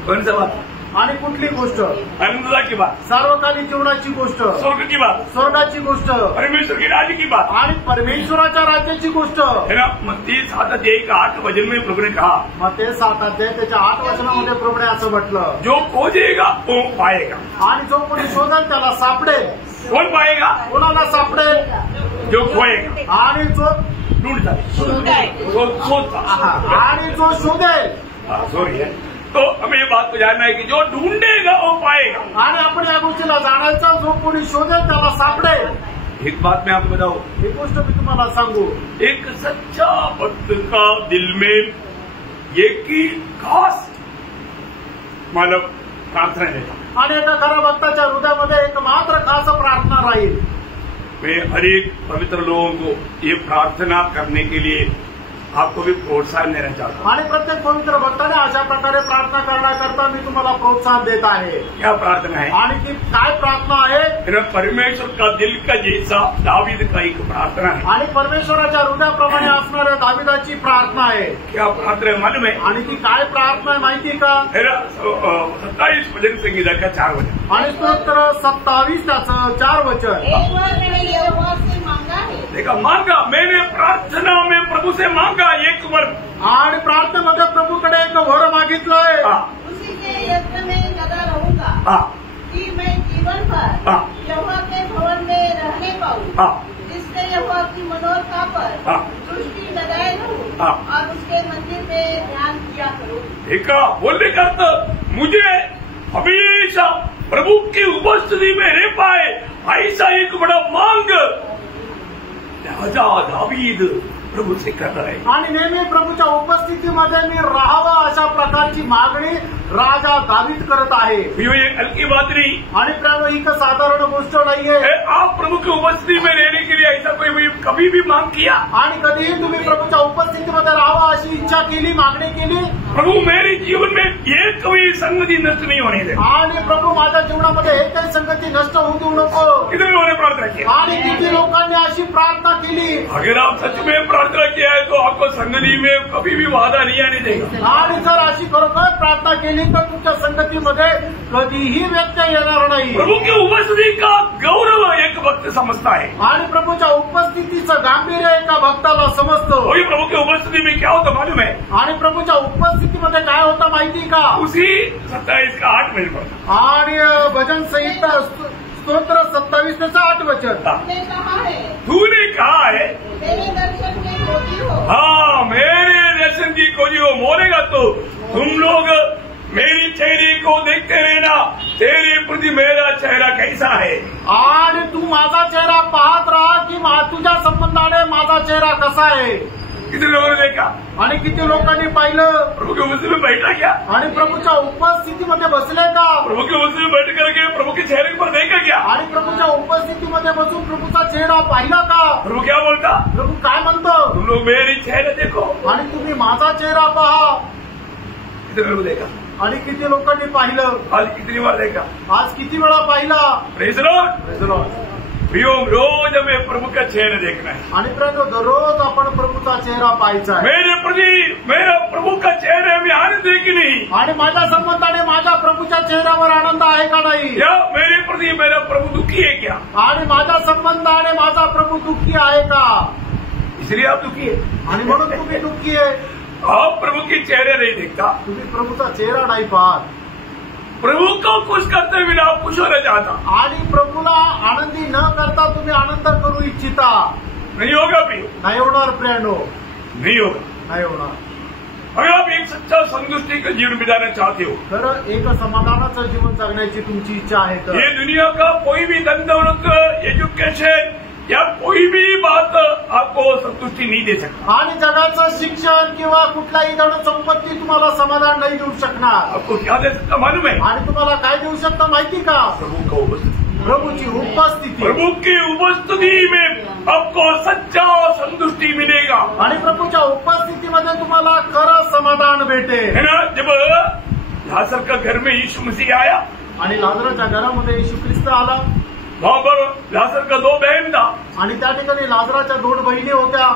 कौन सा बात? आणि कुठली गोष्ट? आनंददा की बात, सार्वकालिक जीवनाची गोष्ट, स्वर्ग की बात, स्वर्गाची गोष्ट, परमेश्वर की राज्य की बात आणि परमेश्वराच्या राज्याची गोष्ट. है ना. मत्ती 7:8 वचन में प्रभु ने कहा, मत्ती 7 अध्याय त्याच्या 8 वचनामध्ये प्रभूने असं म्हटलं, जो खोजेगा वो पाएगा. आणि जो कोणी शोधेल त्याला सापडेल. कौन पाएगा? कोणाला सापडेल? जो खोएगा. आणि जो ढूंढता, सोचता, आणि जो शोधेल. सॉरी है. तो हमें ये बात को जानना है कि जो ढूंढेगा वो पाएगा. आणि आपण या गोष्टीला जाणायचं, जो कोणी शोधेल त्याला सापडेल. एक बात मैं आपको बताऊं, ही गोष्ट मी तुम्हाला सांगू. एक सच्चा भक्त का दिल में एक ही खास मानव प्रार्थना है. आणि एका खऱ्या भक्ताच्या हृदयामध्ये एक मात्र खास प्रार्थना राहील. मैं हर एक पवित्र लोगों को ये प्रार्थना करने के लिए आपको भी प्रोत्साहन देना चाहता हूँ. आणि प्रत्येक पवित्र भक्ताने अशा प्रकारे प्रार्थना करण्याकरता मी तुम्हाला प्रोत्साहन देत आहे. क्या प्रार्थना है? आणि ती काय प्रार्थना आहे? मेरा परमेश्वर का दिल का जैसा दावीद का एक प्रार्थना है. आणि परमेश्वराच्या हृदयाप्रमाणे असणाऱ्या दाविदाची प्रार्थना आहे. क्या प्रार्थना है मालूम है? आणि ती काय प्रार्थना आहे माहिती का? 27 भजन संगीता का 4 वचन. आणि स्तोत्र 27 त्याचं 4 वचन. एक बार मैंने यहोवा से मांगा है. देखा, मांगा मैंने, प्रार्थना में प्रभु से मांगा एक वर. आणि प्रार्थनेमध्ये प्रभूकडे एक वर मागितलंय. उसी के यत्न में लगा रहूंगा कि मैं जीवन भर यहोवा के भवन में रहने पाऊँ, जिससे यहोवा की मनोरथा पर दृष्टि लगाए रहूँ और उसके मंदिर में ध्यान किया करूँ. देखा, बोलने का अर्थ मुझे हमेशा प्रभु की उपस्थिति में रह पाए, ऐसा एक बड़ा मांग राजा दावीद प्रभू से कर रहा है. आणि नेहमी प्रभूच्या उपस्थितीमध्ये मी राहावं अशा प्रकारची मागणी राजा दावीद करत आहे. ये हल्की बात नहीं. आणि प्रभू ही साधारण गोष्ट नाहीये. आप प्रभु की उपस्थिति में रहने के लिए ऐसा कोई कभी भी मांग किया? आणि कधीही तुम्ही प्रभूच्या उपस्थितीमध्ये राहावं अशी इच्छा केली, मागणी केली? प्रभु मेरे जीवन में एक कोई संगति नष्ट नहीं होने दे. आणि प्रभू माझ्या जीवनामध्ये एक काही संगती नष्ट होऊ देऊ नको. कितने लोगों ने प्रार्थना किया? आणि किती लोकांनी अशी प्रार्थना केली? अगर आप सच में प्रार्थना किया है तो आपको संगति में कभी भी वादा नहीं आने देगा. आणि जर अशी खरोखर प्रार्थना केली तर तुमच्या संगतीमध्ये कधीही व्यत्यय येणार नाही. प्रभु की उपस्थिति का गौरव एक भक्त समझता है. आणि प्रभूच्या उपस्थितीचं गांभीर्य एका भक्ताला समजतं. वही प्रभु की उपस्थिति में क्या होता मालूम है? आणि प्रभूच्या उपस्थितीमध्ये काय होतं माहिती का? उसी 27 का 8 मिनट पड़ता. आणि भजन संहिता स्तोत्र 27 त्याचं 8 वचन. तूने कहा है, तूने कहा है, मेरे दर्शन की खोजी हो. हाँ, मेरे दर्शन की खोजी हो. बोलेगा तो तुम लोग मेरी चेहरे को देखते रहना, तेरे प्रति मेरा चेहरा कैसा है. आणि तू माझा चेहरा पाहत राहा की तुझ्या संबंधाने माझा चेहरा कसा आहे. कितने लोगों ने देखा? आणि किती लोकांनी पाहिलं? प्रभु के उपस्थिति में बैठा क्या? आणि प्रभूच्या उपस्थितीमध्ये बसले का? प्रभु के उपस्थिति में बैठ करके प्रभु के चेहरे पर देखा क्या? आणि प्रभूच्या उपस्थितीमध्ये बसून प्रभूचा चेहरा पाहिला का? प्रभु क्या बोलता? प्रभू काय म्हणतो? तुम लोग मेरे चेहरे देखो. आणि तुम्ही माझा चेहरा पहा. कितने लोग देखा? आणि किती लोकांनी पाहिलं? आज कितनी बार देखा? आज किती वेळा पाहिला? Praise Lord. रोज हमें प्रभु का चेहरा देखना है। आणि दररोज आपण प्रभूचा चेहरा पाहायचा आहे। मेरा प्रभु का चेहरे में आनंद है कि नहीं? आणि माझ्या संबंधाने माझ्या प्रभूच्या चेहऱ्यावर आनंद आहे का नाही? या मेरे प्रति मेरा प्रभु दुखी है क्या? आणि माझ्या संबंधाने माझा प्रभु दुःखी आहे का? इसलिए आप दुखी है आणि म्हणून तुम्ही दुःखी आहे। आप प्रभु के चेहरे नहीं देखता, तुम्ही प्रभूचा चेहरा नाही पाहत। प्रभु को खुश करते हुए आप खुश होना चाहता, आणि प्रभूला आनंदी न करता तुम्ही आनंद करू इच्छिता। नहीं होगा भी, नाही होणार प्रियानो, नहीं होगा। नाही होणार। अगर आप एक सच्चा संतुष्टि का जीवन बिताना चाहते हो, तर एक समाधानाचं जीवन जगण्याची तुमची इच्छा आहे तर ये दुनिया का कोई भी धन दौलत, एजुकेशन या कोई भी बात आपको संतुष्टि नहीं दे सकता। आणि जगाचं शिक्षण किंवा कुठलाही धन संपत्ती तुम्हाला समाधान नाही देऊ शकणार। आपको क्या दे सकता मालूम है? आणि तुम्हाला काय देऊ शकता माहिती का? प्रभु का उपस्थिति। प्रभूची उपस्थिती। प्रभु की उपस्थिति में आपको सच्चा संतुष्टि मिलेगा। आणि प्रभूच्या उपस्थितीमध्ये तुम्हाला खरं समाधान भेटेल। है ना? जब लाजर का घर में यीशु मसीह आया आणि लाजराच्या घरामध्ये येशू ख्रिस्त आला। वहाँ पर लाजर का 2 बहन था, आणि त्या ठिकाणी लाजराच्या 2 बहिणी होत्या।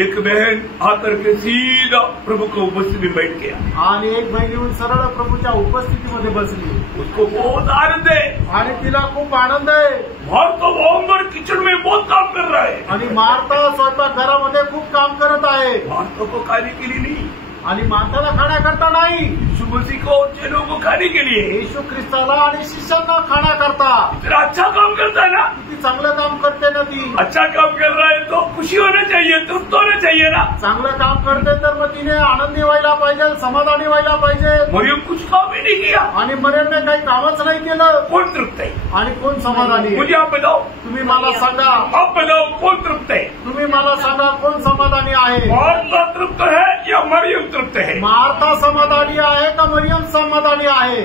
एक बहन आकर के सीधा प्रभु को उपस्थिति में बैठ गया आणि एक बहीण येऊन सरळ प्रभूच्या उपस्थितीमध्ये बसली। उसको बहुत आनंद है आणि तिला खूप आनंद आहे। मार्था वहाँ किचन में बहुत काम कर रहा है आणि मार्था स्वयंपाक घरामध्ये खूप काम करत आहे। मार्था को खाने के लिए नहीं, आणि मार्थाला खाण्याकरता नाही, यीशु मसीह को चेलों को खाने के लिए। येशू ख्रिस्ताला आणि शिष्यांना खाण्याकरता। इतना अच्छा काम करता है ना, किती चांगलं काम करते ना ती। अच्छा काम कर रहा है तो खुशी होना चाहिए, तृप्त होना चाहिए ना। चांगलं काम करते तर मग तिने आनंदी व्हायला पाहिजे, समाधानी व्हायला पाहिजे। मरियम कुछ काम ही नहीं किया, आणि मरियमने काही कामच नाही केलं। कौन तृप्त है? आणि कोण समाधानी आहे? मुझे आप बताओ, तुम्ही मला सांगा। आप बताओ कौन तृप्त है? तुम्ही मला सांगा कोण समाधानी आहे? मार्था तृप्त है या मरियम तृप्त है? मार्था समाधानी आहे का मरियम समाधानी आहे?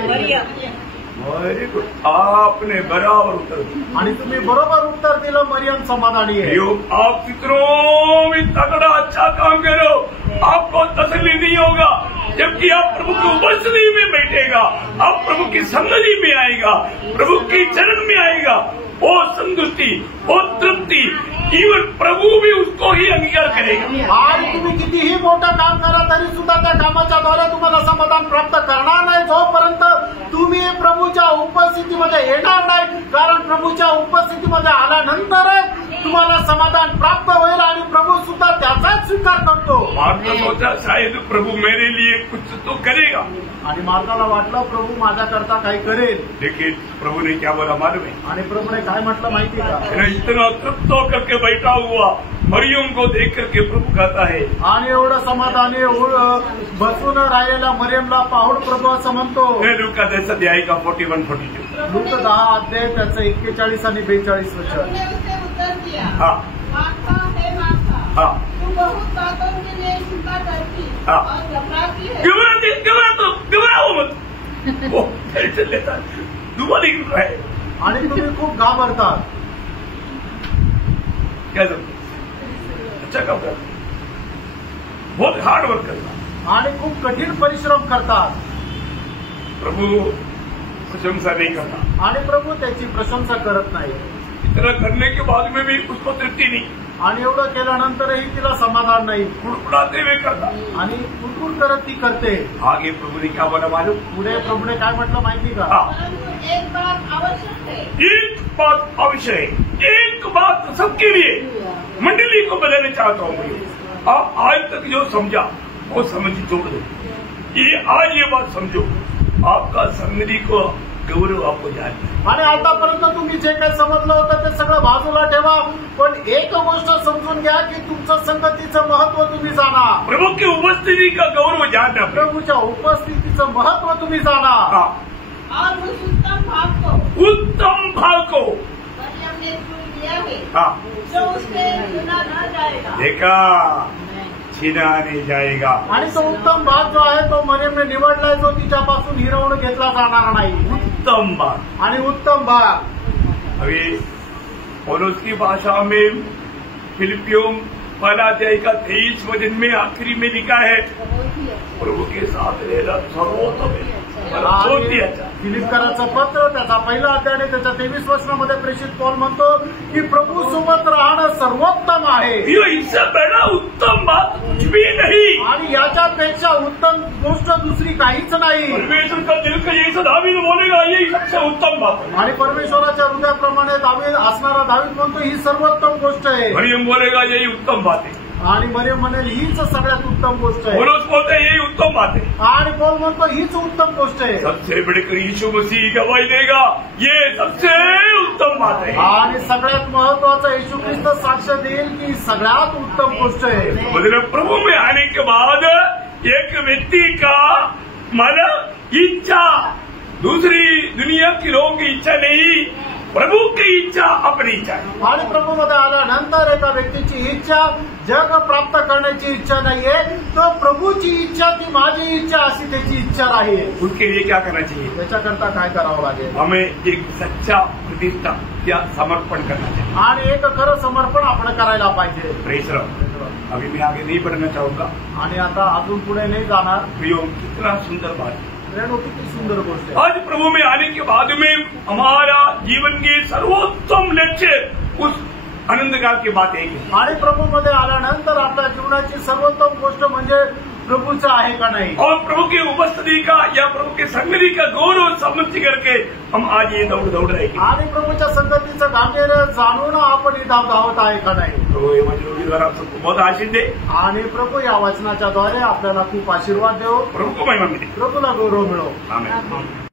वेरी गुड, आपने बराबर उत्तर दिया। आणि तुम्ही बरोबर उत्तर दिलं, मरियम समाधानी आहे। आप कितनों भी तगड़ा अच्छा काम करो, आपको तसल्ली नहीं होगा। जबकि आप प्रभु की उपस्थिति में बैठेगा, आप प्रभु की संगति में आएगा, प्रभु के चरण में आएगा, वो संतुष्टि, वो तृप्ति, इवन प्रभु भी उसको ही अंगीकार करेगा। आणि तुम्ही कितीही मोठं काम करा तरी सुद्धा त्या कामाच्या द्वारे तुम्हाला समाधान प्राप्त करणार नाही, जोपर्यंत तुम्ही प्रभूच्या उपस्थितीमध्ये येणार नाही। कारण प्रभूच्या उपस्थितीमध्ये आल्यानंतरच तुम्हाला समाधान प्राप्त होईल आणि प्रभू सुद्धा त्याचाच स्वीकार करतो। मार्था सोचा शायद प्रभु मेरे लिए कुछ तो करेगा, आणि मार्थाला वाटलं प्रभू माझ्याकरता काही करेल। लेकिन प्रभु ने क्या बोला मालूम है? आणि प्रभूने काय म्हटलं माहिती का? इतना तृप्त होकर के बैठा हुआ मरियम को देख करके प्रभु कहता है, आणि एवढं समाधानी बसून राहिलेल्या मरियमला पाहून प्रभू असं म्हणतो। लूका 10 अध्याय का 41-42। लूक 10 अध्याय त्याचं 41 आणि 42 वचन। उसने उसे उत्तर दिया, हाँ मार्था है मार्था, हाँ तू बहुत बातों के लिए चिंता करती हाँ। और घबराती है। घबराओ मत, वो टेंशन लेता है, दुआ नहीं कर रहा है। आणि तुम्ही खूप घाबरतात। क्या समझे? अच्छा काम करता, बहुत हार्ड वर्क करता, आणि खूप कठीण परिश्रम करतात। प्रभु प्रशंसा नहीं करता, आणि प्रभू त्याची प्रशंसा करत नाही। इतना करने के बाद में भी उसको तृप्ति नहीं, आणि एवढं केल्यानंतरही तिला समाधान नाही, कुड़कुड़ाते हुए करता। आणि कुरकुर करत ती करते। आगे प्रभु ने क्या बोला मालूम? पुढे प्रभूने काय म्हटलं माहिती का? हाँ, परंतु एक बात आवश्यक है, एक बात अवश्य है, एक बात सबके लिए मंडली को बताना चाहता हूँ मैं। आप आज तक जो समझा वो समझ छोड़ दो, ये आज ये बात समझो, आपका संगति को गौरव आपको जाने। आणि आतापर्यंत तुम्ही जे काही समजलं होतं ते सगळं बाजूला ठेवा, पण एक गोष्ट समजून घ्या की तुमचं संगतीचं महत्व तुम्ही जाणा। प्रभु की उपस्थिति का गौरव जानना, प्रभूच्या उपस्थितीचं महत्व तुम्ही जाणा। हाँ, और उस उत्तम भाव को उत्तम भाव को मरियम ने चुन लिया है, हाँ जो उससे चुना न जाएगा। देखा, छीना नहीं जाएगा। आणि तो उत्तम भाग जो आहे तो मरियमने निवडलाय, जो तिच्यापासून हिरावून घेतला जाणार नाही। उत्तम भाग। आणि उत्तम भाग अभी पौलुस की भाषा में फिलिपियों 1 अध्याय का 23 वचन में आखिरी में लिखा है, प्रभु के साथ रहना सर्वोत्तम है। बहुत ही अच्छा। फिलिपकराचं पत्र त्याचा पहिला अध्याय आणि त्याच्या 23 वचनामध्ये प्रेषित पौल म्हणतो की प्रभू सोबत राहणं सर्वोत्तम आहे इससे बड़ा उत्तम बात कुछ भी नहीं। आणि याच्यापेक्षा उत्तम गोष्ट दुसरी काहीच नाही। परमेश्वर का दिल का यही दावीद बोलेगा यही सबसे उत्तम बात है। आणि परमेश्वराच्या हृदयाप्रमाणे दावीद असणारा दावीद म्हणतो ही सर्वोत्तम गोष्ट आहे। मरियम बोलेगा यही उत्तम बात है। आणि मरियम म्हणेल हीच सगळ्यात उत्तम गोष्ट आहे। पौलुस बोलते हैं यही उत्तम बात है। आणि पौल म्हणतो हीच उत्तम गोष्ट आहे। सबसे बढ़कर यीशु मसीह गवाही देगा ये सबसे उत्तम बात है। आणि सगळ्यात महत्वाचं येशू ख्रिस्त साक्ष देईल की सगळ्यात उत्तम गोष्ट आहे। मतलब प्रभु में आने के बाद एक व्यक्ति का मन इच्छा दूसरी दुनिया की लोगों की इच्छा नहीं, प्रभु की इच्छा अपनी इच्छा है। आणि प्रभूमध्ये आल्यानंतर एका व्यक्तीची इच्छा जग प्राप्त करण्याची इच्छा नाहीये, तो प्रभूची इच्छा ती माझी इच्छा अशी त्याची इच्छा नाही। उनके लिए क्या करना चाहिए? त्याच्याकरता काय करावं लागेल? हमें एक सच्चा प्रतिष्ठा या समर्पण करना चाहिए आणि एक खरं समर्पण आपण करायला पाहिजे। प्रेस अभी मैं आगे नहीं बढ़ना चाहूंगा आणि आता अजून पुढे नाही जाणार। प्रियो कितना सुंदर बात है, रेणू किती सुंदर गोष्ट आहे। आज प्रभु में आने के बाद में हमारा जीवन के सर्वोत्तम लक्ष्य उस आनंद काल की बात है। आणि प्रभूमध्ये आल्यानंतर आपल्या जीवनाची सर्वोत्तम गोष्ट म्हणजे प्रभूचं आहे का नाही, और प्रभु की उपस्थिति का या प्रभु के संगति का गौरव समझ करके हम आज ये दौड़ रहे हैं। आणि प्रभूच्या संगतीचं गांभीर्य जाणून आपण ही धावत आहे का नाही। प्रभु ये वचनों द्वारा आप सबको बहुत आशीष दे। आणि प्रभू या वचनाच्या द्वारे आपल्याला खूप आशीर्वाद देव। प्रभु को महिमा मिले, प्रभूला गौरव मिळो। आमेन।